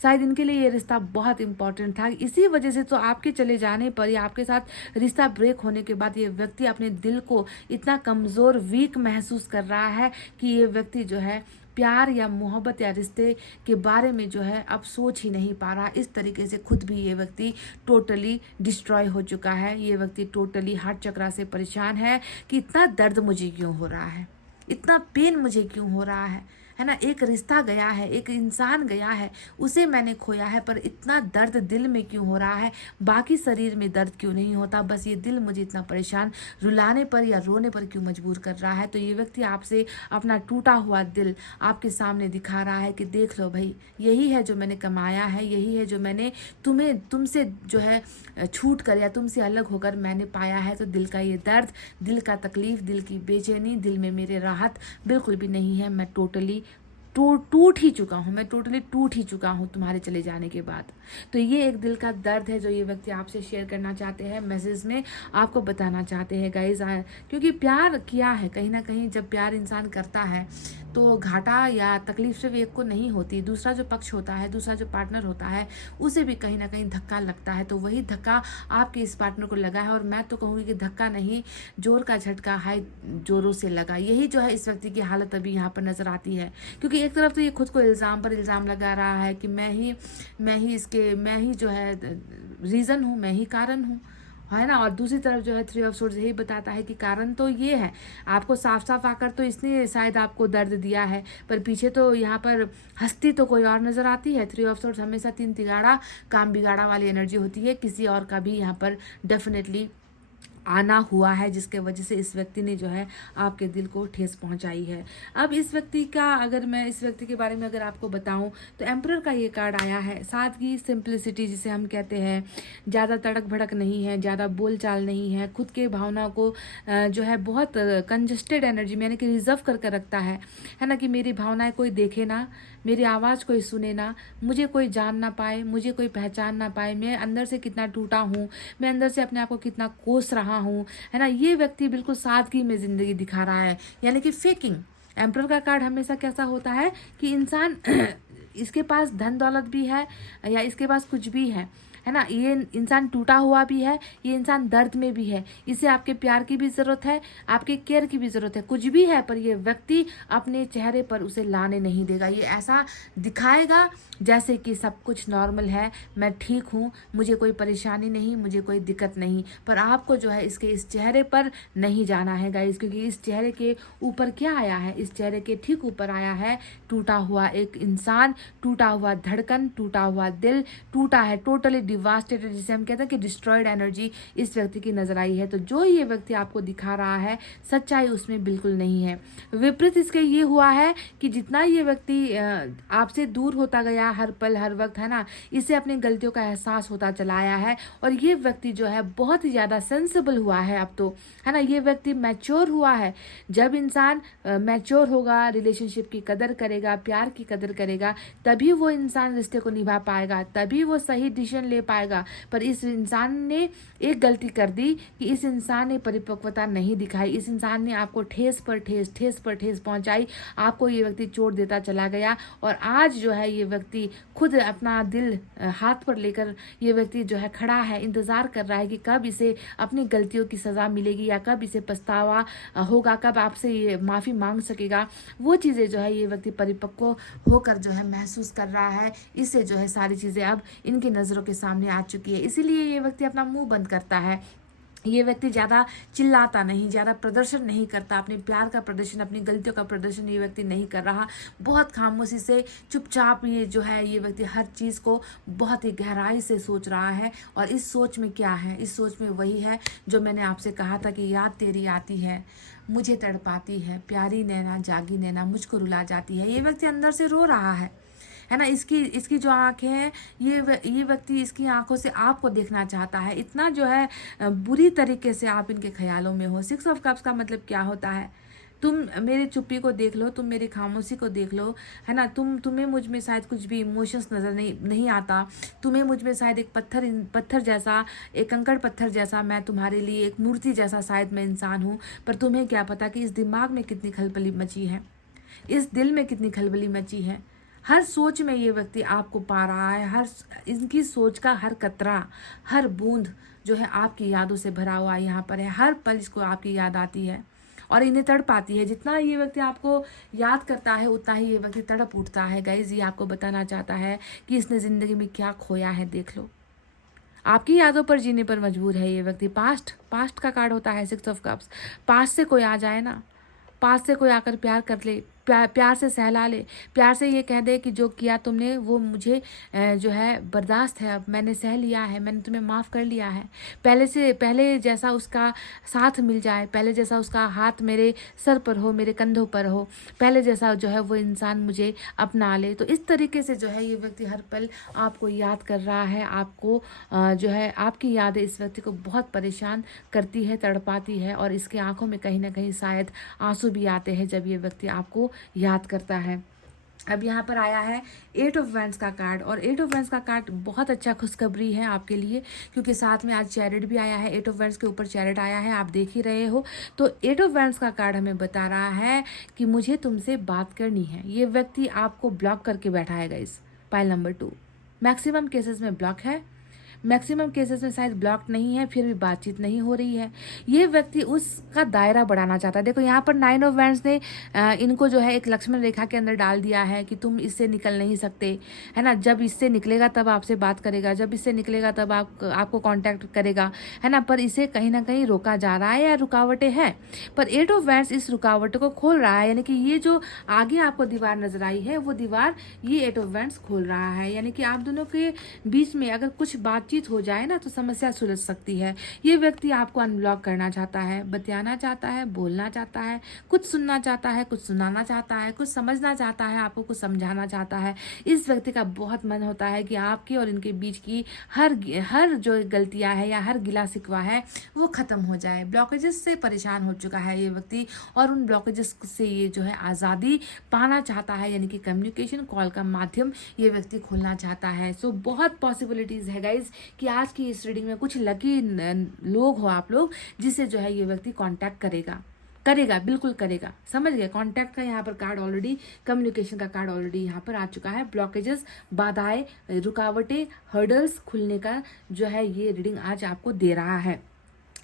शायद इनके लिए ये रिश्ता बहुत इंपॉर्टेंट था। इसी वजह से तो आपके चले जाने पर या आपके साथ रिश्ता ब्रेक होने के बाद ये व्यक्ति अपने दिल को इतना कमज़ोर, वीक महसूस कर रहा है कि ये व्यक्ति जो है प्यार या मोहब्बत या रिश्ते के बारे में जो है अब सोच ही नहीं पा रहा। इस तरीके से खुद भी ये व्यक्ति टोटली डिस्ट्रॉय हो चुका है। ये व्यक्ति टोटली हार्ट चक्रा से परेशान है कि इतना दर्द मुझे क्यों हो रहा है, इतना पेन मुझे क्यों हो रहा है है ना, एक रिश्ता गया है, एक इंसान गया है, उसे मैंने खोया है, पर इतना दर्द दिल में क्यों हो रहा है, बाकी शरीर में दर्द क्यों नहीं होता, बस ये दिल मुझे इतना परेशान, रुलाने पर या रोने पर क्यों मजबूर कर रहा है। तो ये व्यक्ति आपसे अपना टूटा हुआ दिल आपके सामने दिखा रहा है कि देख लो भाई, यही है जो मैंने कमाया है, यही है जो मैंने तुमसे जो है छूट कर या तुमसे अलग होकर मैंने पाया है। तो दिल का ये दर्द, दिल का तकलीफ, दिल की बेचैनी, दिल में मेरे राहत बिल्कुल भी नहीं है। मैं टोटली टूट ही चुका हूँ, मैं टोटली टूट ही चुका हूँ तुम्हारे चले जाने के बाद। तो ये एक दिल का दर्द है जो ये व्यक्ति आपसे शेयर करना चाहते हैं, मैसेज में आपको बताना चाहते हैं गाइज। क्योंकि प्यार किया है, कहीं ना कहीं जब प्यार इंसान करता है तो घाटा या तकलीफ सिर्फ एक को नहीं होती, दूसरा जो पक्ष होता है, दूसरा जो पार्टनर होता है, उसे भी कहीं ना कहीं धक्का लगता है। तो वही धक्का आपके इस पार्टनर को लगा है, और मैं तो कहूँगी कि धक्का नहीं, जोर का झटका हाई जोरों से लगा। यही जो है इस व्यक्ति की हालत अभी यहाँ पर नजर आती है। क्योंकि एक तरफ तो ये खुद को इल्ज़ाम पर इल्ज़ाम लगा रहा है कि मैं ही जो है रीज़न हूँ, मैं ही कारण हूँ, है ना। और दूसरी तरफ जो है थ्री ऑफ सोर्ड्स यही बताता है कि कारण तो ये है, आपको साफ साफ आकर तो इसने शायद आपको दर्द दिया है, पर पीछे तो यहाँ पर हस्ती तो कोई और नज़र आती है। थ्री ऑफ सोर्ड्स हमेशा तीन तिगाड़ा काम बिगाड़ा वाली एनर्जी होती है, किसी और का भी यहाँ पर डेफिनेटली आना हुआ है, जिसके वजह से इस व्यक्ति ने जो है आपके दिल को ठेस पहुंचाई है। अब इस व्यक्ति का, अगर मैं इस व्यक्ति के बारे में अगर आपको बताऊं तो एम्परर का ये कार्ड आया है, सादगी, सिंप्लिसिटी जिसे हम कहते हैं, ज़्यादा तड़क भड़क नहीं है, ज़्यादा बोलचाल नहीं है, खुद के भावनाओं को जो है बहुत कंजस्टेड एनर्जी में यानी कि रिजर्व करके रखता है ना, कि मेरी भावनाएं कोई देखे ना, मेरी आवाज़ कोई सुने ना, मुझे कोई जान ना पाए, मुझे कोई पहचान ना पाए, मैं अंदर से कितना टूटा हूँ, मैं अंदर से अपने आप को कितना कोस रहा हूँ, है ना। ये व्यक्ति बिल्कुल सादगी में ज़िंदगी दिखा रहा है, यानी कि फेकिंग। एम्परर का कार्ड हमेशा कैसा होता है कि इंसान इसके पास धन दौलत भी है या इसके पास कुछ भी है ना, ये इंसान टूटा हुआ भी है, ये इंसान दर्द में भी है, इसे आपके प्यार की भी ज़रूरत है, आपके केयर की भी ज़रूरत है, कुछ भी है, पर ये व्यक्ति अपने चेहरे पर उसे लाने नहीं देगा। ये ऐसा दिखाएगा जैसे कि सब कुछ नॉर्मल है, मैं ठीक हूँ, मुझे कोई परेशानी नहीं, मुझे कोई दिक्कत नहीं, पर आपको जो है इसके इस चेहरे पर नहीं जाना है गाइस। क्योंकि इस चेहरे के ऊपर क्या आया है, इस चेहरे के ठीक ऊपर आया है टूटा हुआ एक इंसान, टूटा हुआ धड़कन, टूटा हुआ दिल, टूटा है, टोटली डिवास्टेटेड, जिसे हम कहते हैं कि डिस्ट्रॉयड एनर्जी इस व्यक्ति की नजर आई है। तो जो ये व्यक्ति आपको दिखा रहा है सच्चाई उसमें बिल्कुल नहीं है। विपरीत इसके ये हुआ है कि जितना ये व्यक्ति आपसे दूर होता गया हर पल हर वक्त, है ना, इसे अपनी गलतियों का एहसास होता चला आया है, और ये व्यक्ति जो है बहुत ही ज़्यादा सेंसिबल हुआ है अब तो, है ना। ये व्यक्ति मैच्योर हुआ है। जब इंसान मैच्योर होगा, रिलेशनशिप की कदर करेगा, प्यार की कदर करेगा, तभी वो इंसान रिश्ते को निभा पाएगा, तभी वो सही डिसीजन ले पाएगा। पर इस इंसान ने एक गलती कर दी कि इस इंसान ने परिपक्वता नहीं दिखाई, इस इंसान ने आपको ठेस पर ठेस पहुंचाई, आपको ये व्यक्ति चोट देता चला गया, और आज जो है ये व्यक्ति खुद अपना दिल हाथ पर लेकर ये व्यक्ति जो है खड़ा है, इंतज़ार कर रहा है कि कब इसे अपनी गलतियों की सज़ा मिलेगी या कब इसे पछतावा होगा, कब आपसे ये माफ़ी मांग सकेगा। वो चीज़ें जो है ये व्यक्ति परिपक्व होकर जो है महसूस कर रहा है। इससे जो है सारी चीज़ें अब इनकी नज़रों के सामने आ चुकी है, इसीलिए ये व्यक्ति अपना मुंह बंद करता है। ये व्यक्ति ज़्यादा चिल्लाता नहीं, ज़्यादा प्रदर्शन नहीं करता, अपने प्यार का प्रदर्शन, अपनी गलतियों का प्रदर्शन ये व्यक्ति नहीं कर रहा। बहुत खामोशी से चुपचाप ये जो है ये व्यक्ति हर चीज़ को बहुत ही गहराई से सोच रहा है। और इस सोच में क्या है, इस सोच में वही है जो मैंने आपसे कहा था कि याद तेरी आती है, मुझे तड़पाती है, प्यारी नैना जागी नैना मुझको रुला जाती है। ये व्यक्ति अंदर से रो रहा है ना। इसकी जो आँखें हैं, ये व्यक्ति इसकी आंखों से आपको देखना चाहता है, इतना जो है बुरी तरीके से आप इनके ख्यालों में हो। 6 ऑफ कप्स का मतलब क्या होता है, तुम मेरी चुप्पी को देख लो, तुम मेरी खामोशी को देख लो, है ना। तुम्हें मुझ में शायद कुछ भी इमोशंस नज़र नहीं आता, तुम्हें मुझ में शायद एक पत्थर जैसा, एक कंकड़ पत्थर जैसा, मैं तुम्हारे लिए एक मूर्ति जैसा शायद मैं इंसान हूँ। पर तुम्हें क्या पता कि इस दिमाग में कितनी खलबली मची है, इस दिल में कितनी खलबली मची है। हर सोच में ये व्यक्ति आपको पा रहा है, हर इनकी सोच का हर कतरा, हर बूंद जो है आपकी यादों से भरा हुआ यहाँ पर है। हर पल इसको आपकी याद आती है और इन्हें तड़प आती है। जितना ये व्यक्ति आपको याद करता है उतना ही ये व्यक्ति तड़प उठता है। गाइस, ये आपको बताना चाहता है कि इसने ज़िंदगी में क्या खोया है। देख लो, आपकी यादों पर जीने पर मजबूर है ये व्यक्ति। पास्ट का कार्ड होता है 6 ऑफ कप्स। पास्ट से कोई आ जाए ना, पास्ट से कोई आकर प्यार कर ले, प्यार से सहला ले, प्यार से ये कह दे कि जो किया तुमने वो मुझे जो है बर्दाश्त है, अब मैंने सह लिया है, मैंने तुम्हें माफ़ कर लिया है। पहले जैसा उसका साथ मिल जाए, पहले जैसा उसका हाथ मेरे सर पर हो, मेरे कंधों पर हो, पहले जैसा जो है वो इंसान मुझे अपना ले। तो इस तरीके से जो है ये व्यक्ति हर पल आपको याद कर रहा है, आपको जो है आपकी यादें इस व्यक्ति को बहुत परेशान करती है, तड़पाती है, और इसकी आंखों में कहीं ना कहीं शायद आंसू भी आते हैं जब ये व्यक्ति आपको याद करता है। अब यहाँ पर आया है 8 ऑफ वैंड्स का कार्ड, और 8 ऑफ वैंड्स का कार्ड बहुत अच्छा खुशखबरी है आपके लिए, क्योंकि साथ में आज चैरिट भी आया है। 8 ऑफ वैंड्स के ऊपर चैरिट आया है, आप देख ही रहे हो। तो 8 ऑफ वैंड्स का कार्ड हमें बता रहा है कि मुझे तुमसे बात करनी है। ये व्यक्ति आपको ब्लॉक करके बैठा है guys. Pile number 2 maximum cases में ब्लॉक है, मैक्सिमम केसेस में शायद ब्लॉक नहीं है, फिर भी बातचीत नहीं हो रही है। ये व्यक्ति उसका दायरा बढ़ाना चाहता है। देखो यहाँ पर 9 ऑफ वैंड्स ने इनको जो है एक लक्ष्मण रेखा के अंदर डाल दिया है कि तुम इससे निकल नहीं सकते, है ना। जब इससे निकलेगा तब आपसे बात करेगा, जब इससे निकलेगा तब आपको कांटेक्ट करेगा, है ना। पर इसे कहीं ना कहीं रोका जा रहा है या रुकावटें हैं, पर 8 ऑफ वैंड्स इस रुकावट को खोल रहा है। यानी कि ये जो आगे आपको दीवार नजर आई है वो दीवार ये 8 ऑफ वैंड्स खोल रहा है। यानी कि आप दोनों के बीच में अगर कुछ बातचीत हो जाए ना तो समस्या सुलझ सकती है। ये व्यक्ति आपको अनब्लॉक करना चाहता है, बतियाना चाहता है, बोलना चाहता है, कुछ सुनना चाहता है, कुछ सुनाना चाहता है, कुछ समझना चाहता है, आपको कुछ समझाना चाहता है। इस व्यक्ति का बहुत मन होता है कि आपके और इनके बीच की हर जो गलतियां है या हर गिला शिकवा है वो खत्म हो जाए। ब्लॉकेजेस से परेशान हो चुका है ये व्यक्ति, और उन ब्लॉकेजेस से ये जो है आज़ादी पाना चाहता है, यानी कि कम्युनिकेशन कॉल का माध्यम ये व्यक्ति खोलना चाहता है। सो बहुत पॉसिबिलिटीज़ है गाइज कि आज की इस रीडिंग में कुछ लकी लोग हो आप लोग, जिससे जो है ये व्यक्ति कांटेक्ट करेगा, बिल्कुल करेगा। समझ गए, कांटेक्ट का यहाँ पर कार्ड ऑलरेडी, कम्युनिकेशन का कार्ड ऑलरेडी यहाँ पर आ चुका है। ब्लॉकेजेस, बाधाएं, रुकावटें, हर्डल्स खुलने का जो है ये रीडिंग आज आपको दे रहा है।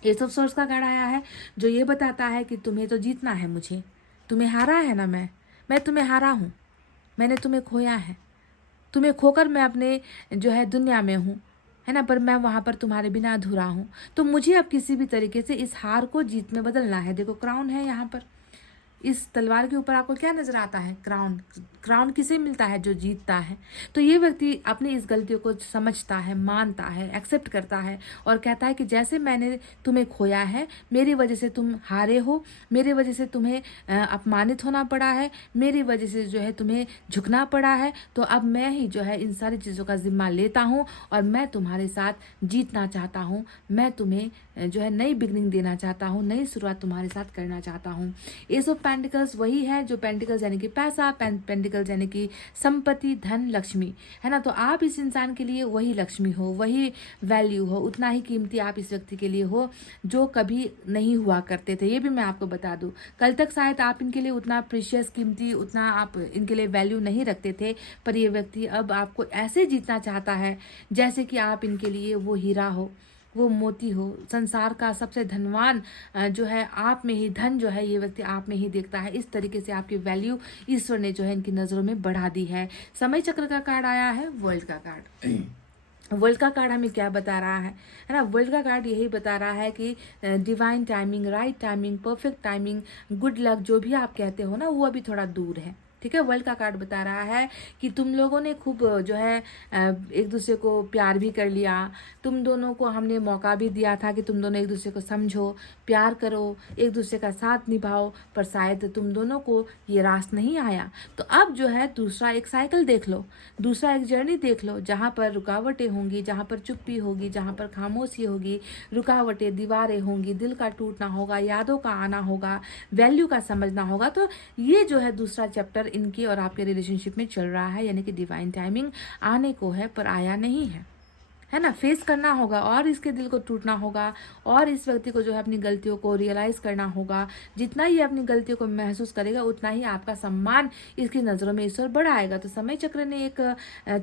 एस ऑफ सोर्स का कार्ड आया है जो ये बताता है कि तुम्हें तो जीतना है, मुझे तुम्हें हारा है ना, मैं तुम्हें हारा हूँ, मैंने तुम्हें खोया है, तुम्हें खोकर मैं अपने जो है दुनिया में हूँ, है ना, पर मैं वहाँ पर तुम्हारे बिना अधूरा हूँ। तो मुझे अब किसी भी तरीके से इस हार को जीत में बदलना है। देखो क्राउन है यहाँ पर, इस तलवार के ऊपर आपको क्या नजर आता है? क्राउन। क्राउन किसे मिलता है? जो जीतता है। तो ये व्यक्ति अपनी इस गलतियों को समझता है, मानता है, एक्सेप्ट करता है और कहता है कि जैसे मैंने तुम्हें खोया है, मेरी वजह से तुम हारे हो, मेरी वजह से तुम्हें अपमानित होना पड़ा है, मेरी वजह से जो है तुम्हें झुकना पड़ा है, तो अब मैं ही जो है इन सारी चीज़ों का जिम्मा लेता हूँ और मैं तुम्हारे साथ जीतना चाहता हूँ। मैं तुम्हें जो है नई बिगनिंग देना चाहता हूँ, नई शुरुआत तुम्हारे साथ करना चाहता हूँ। एस ऑफ पेंटिकल्स वही है जो पेंटिकल्स यानी कि पैसा, पेंटिकल्स यानी कि संपत्ति, धन, लक्ष्मी, है ना। तो आप इस इंसान के लिए वही लक्ष्मी हो, वही वैल्यू हो, उतना ही कीमती आप इस व्यक्ति के लिए हो जो कभी नहीं हुआ करते थे। ये भी मैं आपको बता दूं, कल तक शायद आप इनके लिए उतना प्रीशियस, कीमती, उतना आप इनके लिए वैल्यू नहीं रखते थे, पर ये व्यक्ति अब आपको ऐसे जीतना चाहता है जैसे कि आप इनके लिए वो हीरा हो, वो मोती हो। संसार का सबसे धनवान जो है आप में ही, धन जो है ये व्यक्ति आप में ही देखता है। इस तरीके से आपकी वैल्यू ईश्वर ने जो है इनकी नज़रों में बढ़ा दी है। समय चक्र का कार्ड आया है, वर्ल्ड का कार्ड। वर्ल्ड का कार्ड हमें क्या बता रहा है ना? वर्ल्ड का कार्ड यही बता रहा है कि divine timing, right timing, perfect timing, good luck, जो भी आप कहते हो ना, वो अभी थोड़ा दूर है। ठीक है, वर्ल्ड का कार्ड बता रहा है कि तुम लोगों ने खूब जो है एक दूसरे को प्यार भी कर लिया, तुम दोनों को हमने मौका भी दिया था कि तुम दोनों एक दूसरे को समझो, प्यार करो, एक दूसरे का साथ निभाओ, पर शायद तुम दोनों को ये रास नहीं आया। तो अब जो है दूसरा एक साइकिल देख लो, दूसरा एक जर्नी देख लो, जहाँ पर रुकावटें होंगी, जहाँ पर चुप्पी होगी, जहाँ पर खामोशी होगी, रुकावटें, दीवारें होंगी, दिल का टूटना होगा, यादों का आना होगा, वैल्यू का समझना होगा। तो ये जो है दूसरा चैप्टर इनके और आपके रिलेशनशिप में चल रहा है, यानी कि डिवाइन टाइमिंग आने को है पर आया नहीं है ना। फेस करना होगा और इसके दिल को टूटना होगा और इस व्यक्ति को जो है अपनी गलतियों को रियलाइज करना होगा। जितना ही अपनी गलतियों को महसूस करेगा उतना ही आपका सम्मान इसकी नज़रों में ईश्वर बढ़ाएगा। तो समय चक्र ने एक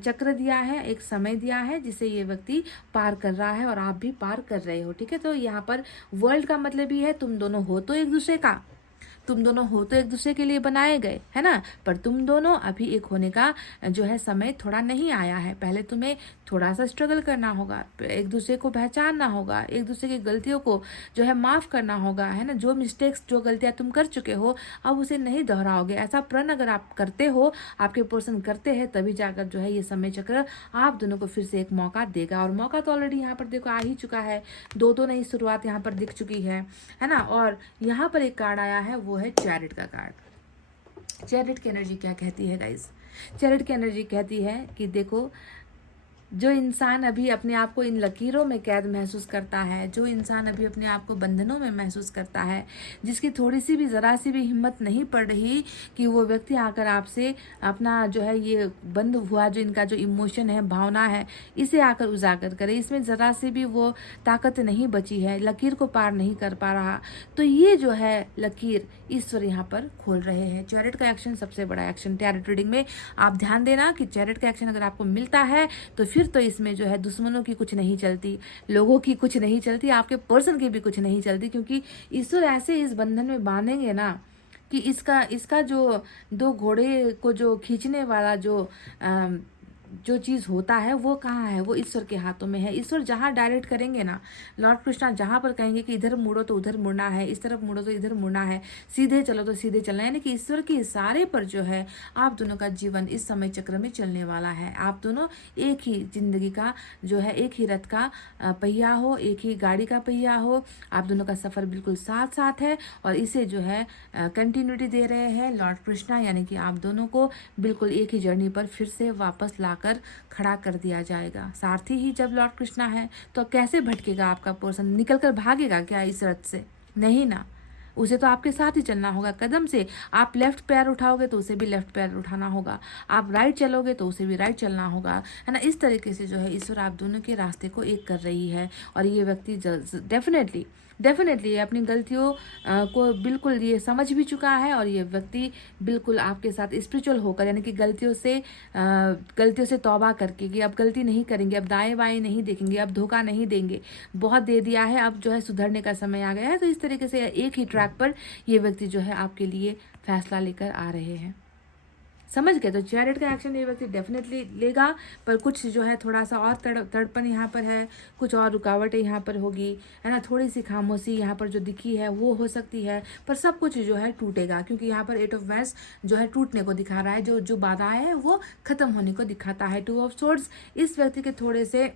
चक्र दिया है, एक समय दिया है जिसे ये व्यक्ति पार कर रहा है और आप भी पार कर रहे हो। ठीक है, तो यहाँ पर वर्ल्ड का मतलब ही है तुम दोनों हो तो एक दूसरे का, तुम दोनों हो तो एक दूसरे के लिए बनाए गए, है ना, पर तुम दोनों अभी एक होने का जो है समय थोड़ा नहीं आया है। पहले तुम्हें थोड़ा सा स्ट्रगल करना होगा, एक दूसरे को पहचानना होगा, एक दूसरे की गलतियों को जो है माफ़ करना होगा, है ना। जो मिस्टेक्स, जो गलतियाँ तुम कर चुके हो, अब उसे नहीं दोहराओगे। ऐसा प्रण अगर आप करते हो, आपके पर्सन करते हैं, तभी जाकर जो है ये समय चक्र आप दोनों को फिर से एक मौका देगा। और मौका तो ऑलरेडी यहाँ पर देखो आ ही चुका है, दो नई शुरुआत यहाँ पर दिख चुकी है ना। और यहाँ पर एक कार्ड आया है, वो है चैरिट का कार्ड। चैरिट की एनर्जी क्या कहती है गाइस? चैरिट की एनर्जी कहती है कि देखो, जो इंसान अभी अपने आप को इन लकीरों में कैद महसूस करता है, जो इंसान अभी अपने आप को बंधनों में महसूस करता है, जिसकी थोड़ी सी भी ज़रा सी भी हिम्मत नहीं पड़ रही कि वो व्यक्ति आकर आपसे अपना जो है ये बंद हुआ जो इनका जो इमोशन है, भावना है, इसे आकर उजागर करे, इसमें ज़रा सी भी वो ताकत नहीं बची है, लकीर को पार नहीं कर पा रहा, तो ये जो है लकीर ईश्वर यहाँ पर खोल रहे हैं। चैरिट का एक्शन सबसे बड़ा एक्शन टैरोट रीडिंग में आप ध्यान देना कि चैरिट का एक्शन अगर आपको मिलता है तो फिर तो इसमें जो है दुश्मनों की कुछ नहीं चलती, लोगों की कुछ नहीं चलती, आपके पर्सन की भी कुछ नहीं चलती, क्योंकि ईश्वर ऐसे इस बंधन में बांधेंगे ना कि इसका जो दो घोड़े को जो खींचने वाला जो चीज़ होता है वो कहाँ है? वो ईश्वर के हाथों में है। ईश्वर जहाँ डायरेक्ट करेंगे ना, लॉर्ड कृष्णा जहाँ पर कहेंगे कि इधर मुड़ो तो उधर मुड़ना है, इस तरफ मुड़ो तो इधर मुड़ना है, सीधे चलो तो सीधे चलना है, यानी कि ईश्वर के इशारे पर जो है आप दोनों का जीवन इस समय चक्र में चलने वाला है। आप दोनों एक ही जिंदगी का जो है, एक ही रथ का पहिया हो, एक ही गाड़ी का पहिया हो, आप दोनों का सफ़र बिल्कुल साथ साथ है और इसे जो है कंटिन्यूटी दे रहे हैं लॉर्ड कृष्णा, यानी कि आप दोनों को बिल्कुल एक ही जर्नी पर फिर से वापस लाकर खड़ा कर दिया जाएगा। सारथी ही जब लॉर्ड कृष्णा है तो कैसे भटकेगा आपका पर्सन? निकल कर भागेगा क्या इस रथ से? नहीं ना, उसे तो आपके साथ ही चलना होगा कदम से। आप लेफ्ट पैर उठाओगे तो उसे भी लेफ्ट पैर उठाना होगा, आप राइट चलोगे तो उसे भी राइट चलना होगा, है ना। इस तरीके से जो है ईश्वर आप दोनों के रास्ते को एक कर रही है और ये व्यक्ति डेफिनेटली अपनी गलतियों को बिल्कुल ये समझ भी चुका है और ये व्यक्ति बिल्कुल आपके साथ स्पिरिचुअल होकर, यानी कि गलतियों से तौबा करके कि अब गलती नहीं करेंगे, अब दाएं बाएं नहीं देखेंगे, अब धोखा नहीं देंगे, बहुत दे दिया है, अब जो है सुधरने का समय आ गया है। तो इस तरीके से एक ही ट्रैक पर ये व्यक्ति जो है आपके लिए फैसला लेकर आ रहे हैं। समझ गए? तो चैरिट का एक्शन ये व्यक्ति डेफिनेटली लेगा, पर कुछ जो है थोड़ा सा और तड़पन यहाँ पर है, कुछ और रुकावटें यहाँ पर होगी, है ना। थोड़ी सी खामोशी यहाँ पर जो दिखी है वो हो सकती है, पर सब कुछ जो है टूटेगा, क्योंकि यहाँ पर 8 ऑफ वैंड्स जो है टूटने को दिखा रहा है, जो बाधाएं है वो खत्म होने को दिखाता है। 2 ऑफ सोर्ड्स इस व्यक्ति के थोड़े से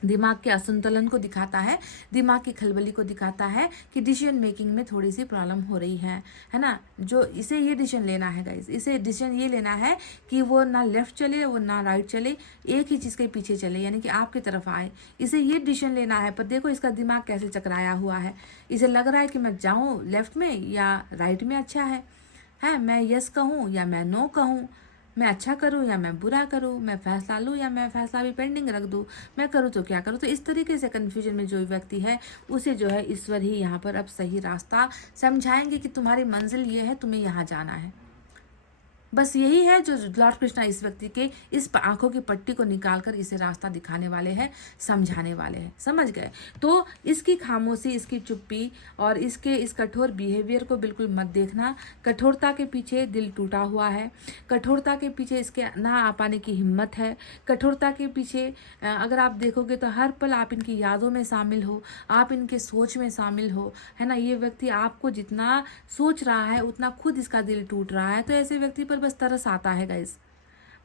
दिमाग के असंतुलन को दिखाता है, दिमाग की खलबली को दिखाता है कि डिसीजन मेकिंग में थोड़ी सी प्रॉब्लम हो रही है ना। जो इसे ये डिसीजन लेना है गाइस, इसे डिसीजन ये लेना है कि वो ना लेफ्ट चले, वो ना राइट चले, एक ही चीज़ के पीछे चले, यानी कि आपकी तरफ आए, इसे ये डिसीजन लेना है। पर देखो इसका दिमाग कैसे चकराया हुआ है, इसे लग रहा है कि मैं जाऊँ लेफ्ट में या राइट में अच्छा है, मैं यस कहूँ या मैं नो कहूँ, मैं अच्छा करूँ या मैं बुरा करूँ, मैं फैसला लूँ या मैं फैसला भी पेंडिंग रख दूँ, मैं करूँ तो क्या करूँ। तो इस तरीके से कन्फ्यूजन में जो व्यक्ति है उसे जो है ईश्वर ही यहाँ पर अब सही रास्ता समझाएंगे कि तुम्हारी मंजिल ये है, तुम्हें यहाँ जाना है। बस यही है जो लॉर्ड कृष्णा इस व्यक्ति के इस आंखों की पट्टी को निकालकर इसे रास्ता दिखाने वाले हैं, समझाने वाले हैं। समझ गए? तो इसकी खामोशी, इसकी चुप्पी और इस कठोर बिहेवियर को बिल्कुल मत देखना। कठोरता के पीछे दिल टूटा हुआ है, कठोरता के पीछे इसके ना आ पाने की हिम्मत है, कठोरता के पीछे अगर आप देखोगे तो हर पल आप इनकी यादों में शामिल हो, आप इनके सोच में शामिल हो, है ना। ये व्यक्ति आपको जितना सोच रहा है उतना खुद इसका दिल टूट रहा है। तो ऐसे व्यक्ति पर बस तरस आता है गाइस,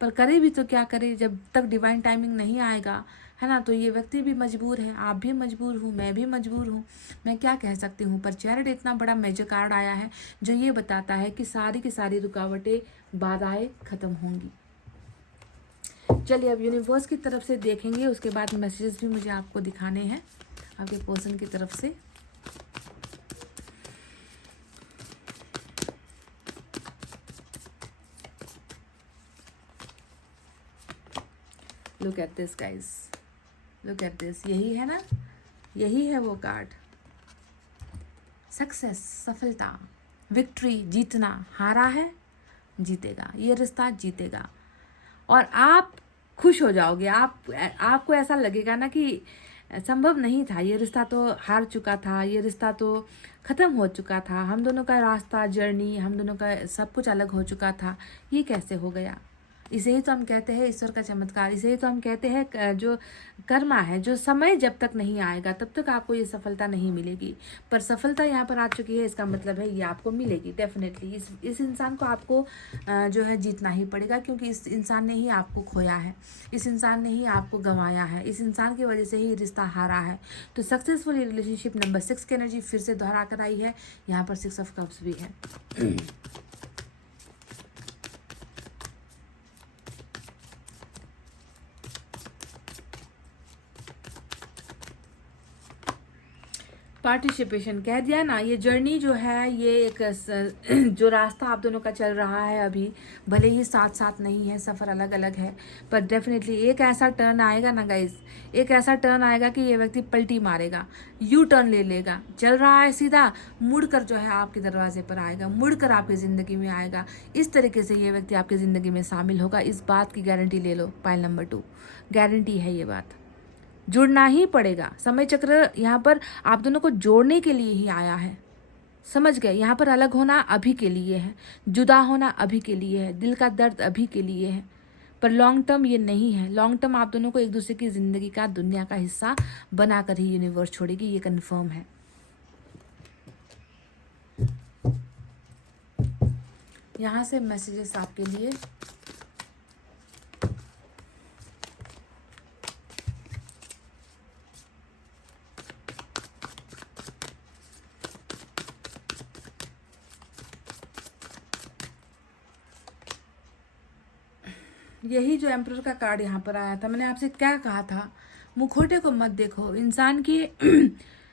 पर करे भी तो क्या करे जब तक डिवाइन टाइमिंग नहीं आएगा, है ना। तो ये व्यक्ति भी मजबूर है, आप भी मजबूर हूँ, मैं भी मजबूर हूँ, मैं क्या कह सकती हूँ। पर चैरिट इतना बड़ा मेजर कार्ड आया है जो ये बताता है कि सारी की सारी रुकावटें, बाधाएं खत्म होंगी। चलिए अब यूनिवर्स की तरफ से देखेंगे, उसके बाद मैसेजेस भी मुझे आपको दिखाने हैं आपके पर्सन की तरफ से। Look at this guys, look at this, यही है ना, यही है वो कार्ड। सक्सेस, सफलता, विक्ट्री, जीतना। हारा है, जीतेगा, ये रिश्ता जीतेगा और आप खुश हो जाओगे। आपको ऐसा लगेगा ना कि संभव नहीं था, ये रिश्ता तो हार चुका था, ये रिश्ता तो ख़त्म हो चुका था, हम दोनों का रास्ता, जर्नी, हम दोनों का सब कुछ अलग हो चुका था, ये कैसे हो गया। इसे ही तो हम कहते हैं ईश्वर का चमत्कार, इसे ही तो हम कहते हैं जो कर्मा है, जो समय जब तक नहीं आएगा तब तक आपको ये सफलता नहीं मिलेगी, पर सफलता यहाँ पर आ चुकी है, इसका मतलब है ये आपको मिलेगी डेफिनेटली। इस इंसान को आपको जो है जीतना ही पड़ेगा, क्योंकि इस इंसान ने ही आपको खोया है, इस इंसान ने ही आपको गंवाया है, इस इंसान की वजह से ही रिश्ता हारा है। तो सक्सेसफुल रिलेशनशिप नंबर 6 की एनर्जी फिर से दोहरा कर आई है, यहाँ पर 6 ऑफ कप्स भी है। पार्टिसिपेशन कह दिया ना, ये जर्नी जो है, ये एक जो रास्ता आप दोनों का चल रहा है अभी, भले ही साथ साथ नहीं है, सफ़र अलग अलग है, पर डेफिनेटली एक ऐसा टर्न आएगा ना गाइस, एक ऐसा टर्न आएगा कि ये व्यक्ति पलटी मारेगा, यू टर्न ले लेगा, चल रहा है सीधा, मुड़कर जो है आपके दरवाजे पर आएगा, मुड़कर आपकी ज़िंदगी में आएगा। इस तरीके से ये व्यक्ति आपकी ज़िंदगी में शामिल होगा, इस बात की गारंटी ले लो। पाइल नंबर 2, गारंटी है ये बात, जुड़ना ही पड़ेगा। समय चक्र यहाँ पर आप दोनों को जोड़ने के लिए ही आया है, समझ गए। यहाँ पर अलग होना अभी के लिए है, जुदा होना अभी के लिए है, दिल का दर्द अभी के लिए है, पर लॉन्ग टर्म ये नहीं है। लॉन्ग टर्म आप दोनों को एक दूसरे की ज़िंदगी का, दुनिया का हिस्सा बनाकर ही यूनिवर्स छोड़ेगी, ये कन्फर्म है। यहाँ से मैसेजेस आपके लिए, यही जो एम्परर का कार्ड यहाँ पर आया था, मैंने आपसे क्या कहा था, मुखौटे को मत देखो, इंसान की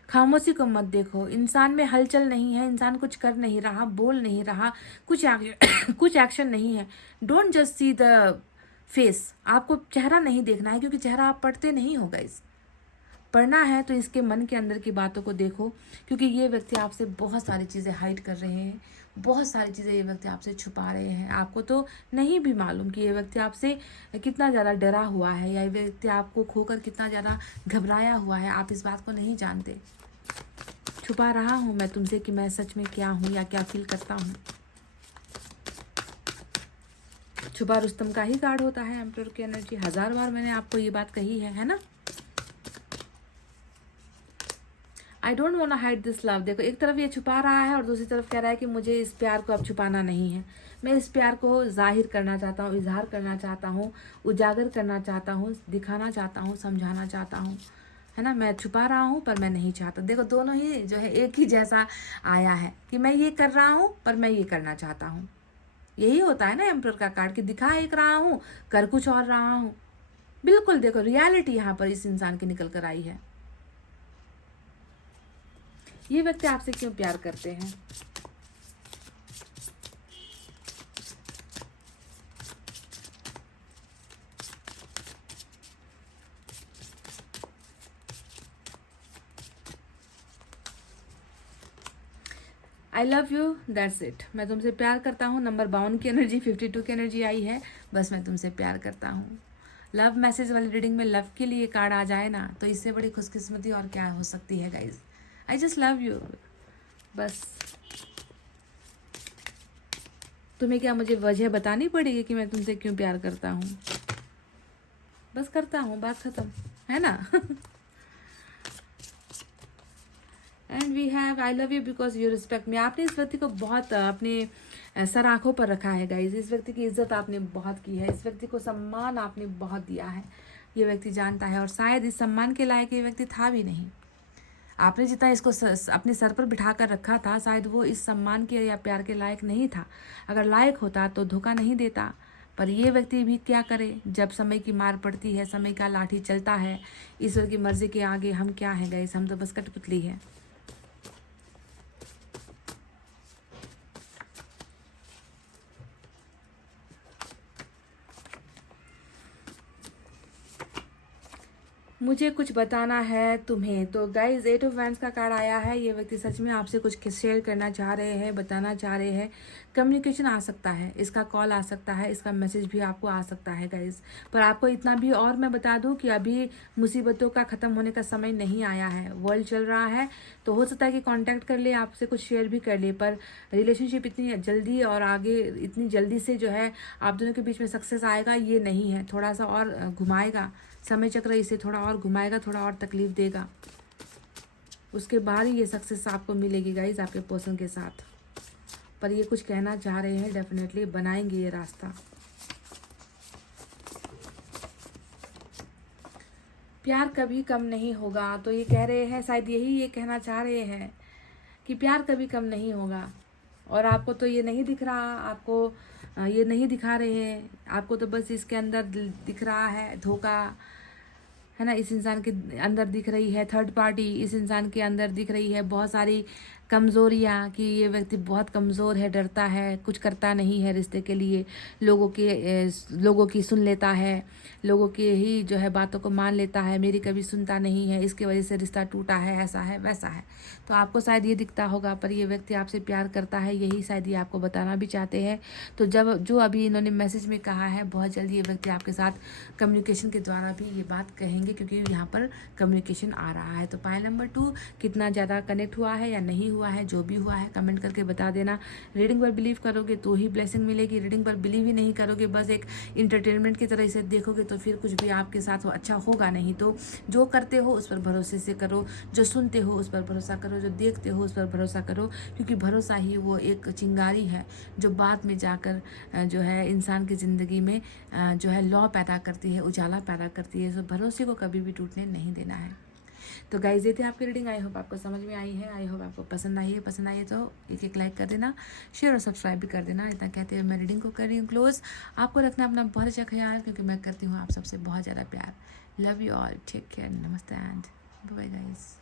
खामोशी को मत देखो, इंसान में हलचल नहीं है, इंसान कुछ कर नहीं रहा, बोल नहीं रहा, कुछ एक्शन नहीं है। Don't just see the face, आपको चेहरा नहीं देखना है, क्योंकि चेहरा आप पढ़ते नहीं हो गाइस। पढ़ना है तो इसके मन के अंदर की बातों को देखो, क्योंकि ये व्यक्ति आपसे बहुत सारी चीज़ें हाइड कर रहे हैं, बहुत सारी चीज़ें ये व्यक्ति आपसे छुपा रहे हैं। आपको तो नहीं भी मालूम कि ये व्यक्ति आपसे कितना ज़्यादा डरा हुआ है, या ये व्यक्ति आपको खोकर कितना ज़्यादा घबराया हुआ है, आप इस बात को नहीं जानते। छुपा रहा हूँ मैं तुमसे कि मैं सच में क्या हूँ या क्या फील करता हूँ। छुपा रुस्तम का ही कार्ड होता है एम्परर की एनर्जी, 1000 बार मैंने आपको ये बात कही है ना। I don't want to hide this love. देखो, एक तरफ ये छुपा रहा है और दूसरी तरफ कह रहा है कि मुझे इस प्यार को अब छुपाना नहीं है, मैं इस प्यार को जाहिर करना चाहता हूँ, इजहार करना चाहता हूँ, उजागर करना चाहता हूँ, दिखाना चाहता हूँ, समझाना चाहता हूँ, है ना। मैं छुपा रहा हूँ पर मैं नहीं चाहता। देखो, दोनों ही जो है एक ही जैसा आया है कि मैं ये कर रहा हूँ पर मैं ये करना चाहता हूँ। यही होता है ना एम्परर का कार्ड, कि दिखा एक रहा हूँ, कर कुछ और रहा हूँ। बिल्कुल, देखो रियलिटी यहाँ पर इस इंसान की निकल कर आई है। ये व्यक्ति आपसे क्यों प्यार करते हैं? I love you, that's it. मैं तुमसे प्यार करता हूँ। नंबर 52 की एनर्जी, 52 की एनर्जी आई है, बस मैं तुमसे प्यार करता हूँ। लव मैसेज वाली रीडिंग में लव के लिए कार्ड आ जाए ना, तो इससे बड़ी खुशकिस्मती और क्या हो सकती है guys. I just love you. बस तुम्हें क्या मुझे वजह बतानी पड़ेगी कि मैं तुमसे क्यों प्यार करता हूँ? बस करता हूँ, बात खत्म, है ना। And we have I love you because you respect me. आपने इस व्यक्ति को बहुत अपने सर आँखों पर रखा है गाइज। इस व्यक्ति की इज्जत आपने बहुत की है, इस व्यक्ति को सम्मान आपने बहुत दिया है, ये व्यक्ति जानता है। और शायद इस सम्मान के लायक ये व्यक्ति था भी नहीं। आपने जितना इसको अपने सर पर बिठा कर रखा था, शायद वो इस सम्मान के या प्यार के लायक नहीं था। अगर लायक होता तो धोखा नहीं देता। पर ये व्यक्ति भी क्या करे, जब समय की मार पड़ती है, समय का लाठी चलता है, ईश्वर की मर्जी के आगे हम क्या हैं गाइस, हम तो बस कठपुतली है। मुझे कुछ बताना है तुम्हें। तो गाइज 8 ऑफ वैंड्स का कार्ड आया है। ये व्यक्ति सच में आपसे कुछ शेयर करना चाह रहे हैं, बताना चाह रहे हैं। कम्युनिकेशन आ सकता है, इसका कॉल आ सकता है, इसका मैसेज भी आपको आ सकता है गाइज। पर आपको इतना भी और मैं बता दूं कि अभी मुसीबतों का ख़त्म होने का समय नहीं आया है। वर्ल्ड चल रहा है, तो हो सकता है कि कांटेक्ट कर ले, आपसे कुछ शेयर भी कर ले, पर रिलेशनशिप इतनी जल्दी और आगे इतनी जल्दी से जो है आप दोनों के बीच में सक्सेस आएगा ये नहीं है। थोड़ा सा और घुमाएगा समय चक्र, इसे थोड़ा और घुमाएगा, थोड़ा और तकलीफ देगा, उसके बाद ही ये सक्सेस आपको मिलेगी गाइज आपके पर्सन के साथ। पर ये कुछ कहना चाह रहे हैं, डेफिनेटली बनाएंगे ये रास्ता। प्यार कभी कम नहीं होगा, तो ये कह रहे हैं, शायद यही ये कहना चाह रहे हैं कि प्यार कभी कम नहीं होगा। और आपको तो ये नहीं दिख रहा, आपको ये नहीं दिखा रहे हैं, आपको तो बस इसके अंदर दिख रहा है धोखा, है ना। इस इंसान के अंदर दिख रही है थर्ड पार्टी, इस इंसान के अंदर दिख रही है बहुत सारी कमज़ोरियाँ, कि ये व्यक्ति बहुत कमज़ोर है, डरता है, कुछ करता नहीं है रिश्ते के लिए, लोगों की सुन लेता है, लोगों के ही जो है बातों को मान लेता है, मेरी कभी सुनता नहीं है, इसके वजह से रिश्ता टूटा है, ऐसा है वैसा है। तो आपको शायद ये दिखता होगा, पर ये व्यक्ति आपसे प्यार करता है, यही शायद ये आपको बताना भी चाहते हैं। तो जो अभी इन्होंने मैसेज में कहा है, बहुत जल्दी ये व्यक्ति आपके साथ कम्युनिकेशन के द्वारा भी ये बात कहेंगे, क्योंकि यहाँ पर कम्युनिकेशन आ रहा है। तो पाइल नंबर 2 कितना ज़्यादा कनेक्ट हुआ है या नहीं हुआ है, जो भी हुआ है कमेंट करके बता देना। रीडिंग पर बिलीव करोगे तो ही ब्लेसिंग मिलेगी, रीडिंग पर बिलीव ही नहीं करोगे, बस एक इंटरटेनमेंट की तरह इसे देखोगे, तो फिर कुछ भी आपके साथ अच्छा होगा नहीं। तो जो करते हो उस पर भरोसे से करो, जो सुनते हो उस पर भरोसा करो, जो देखते हो उस पर भरोसा करो, क्योंकि भरोसा ही वो एक चिंगारी है जो बाद में जाकर जो है इंसान की ज़िंदगी में जो है लौ पैदा करती है, उजाला पैदा करती है। तो भरोसे को कभी भी टूटने नहीं देना है। तो गाइस ये थी आपकी रीडिंग, आई होप आपको समझ में आई है, आई होप आपको पसंद आई है। पसंद आई है तो एक लाइक कर देना, शेयर और सब्सक्राइब भी कर देना। इतना कहते हुए मैं रीडिंग को कर रही हूँ क्लोज। आपको रखना अपना बहुत अच्छा ख्याल, क्योंकि मैं करती हूँ आप सबसे बहुत ज़्यादा प्यार। Love you all, take care, नमस्ते एंड बाय बाय गाइस।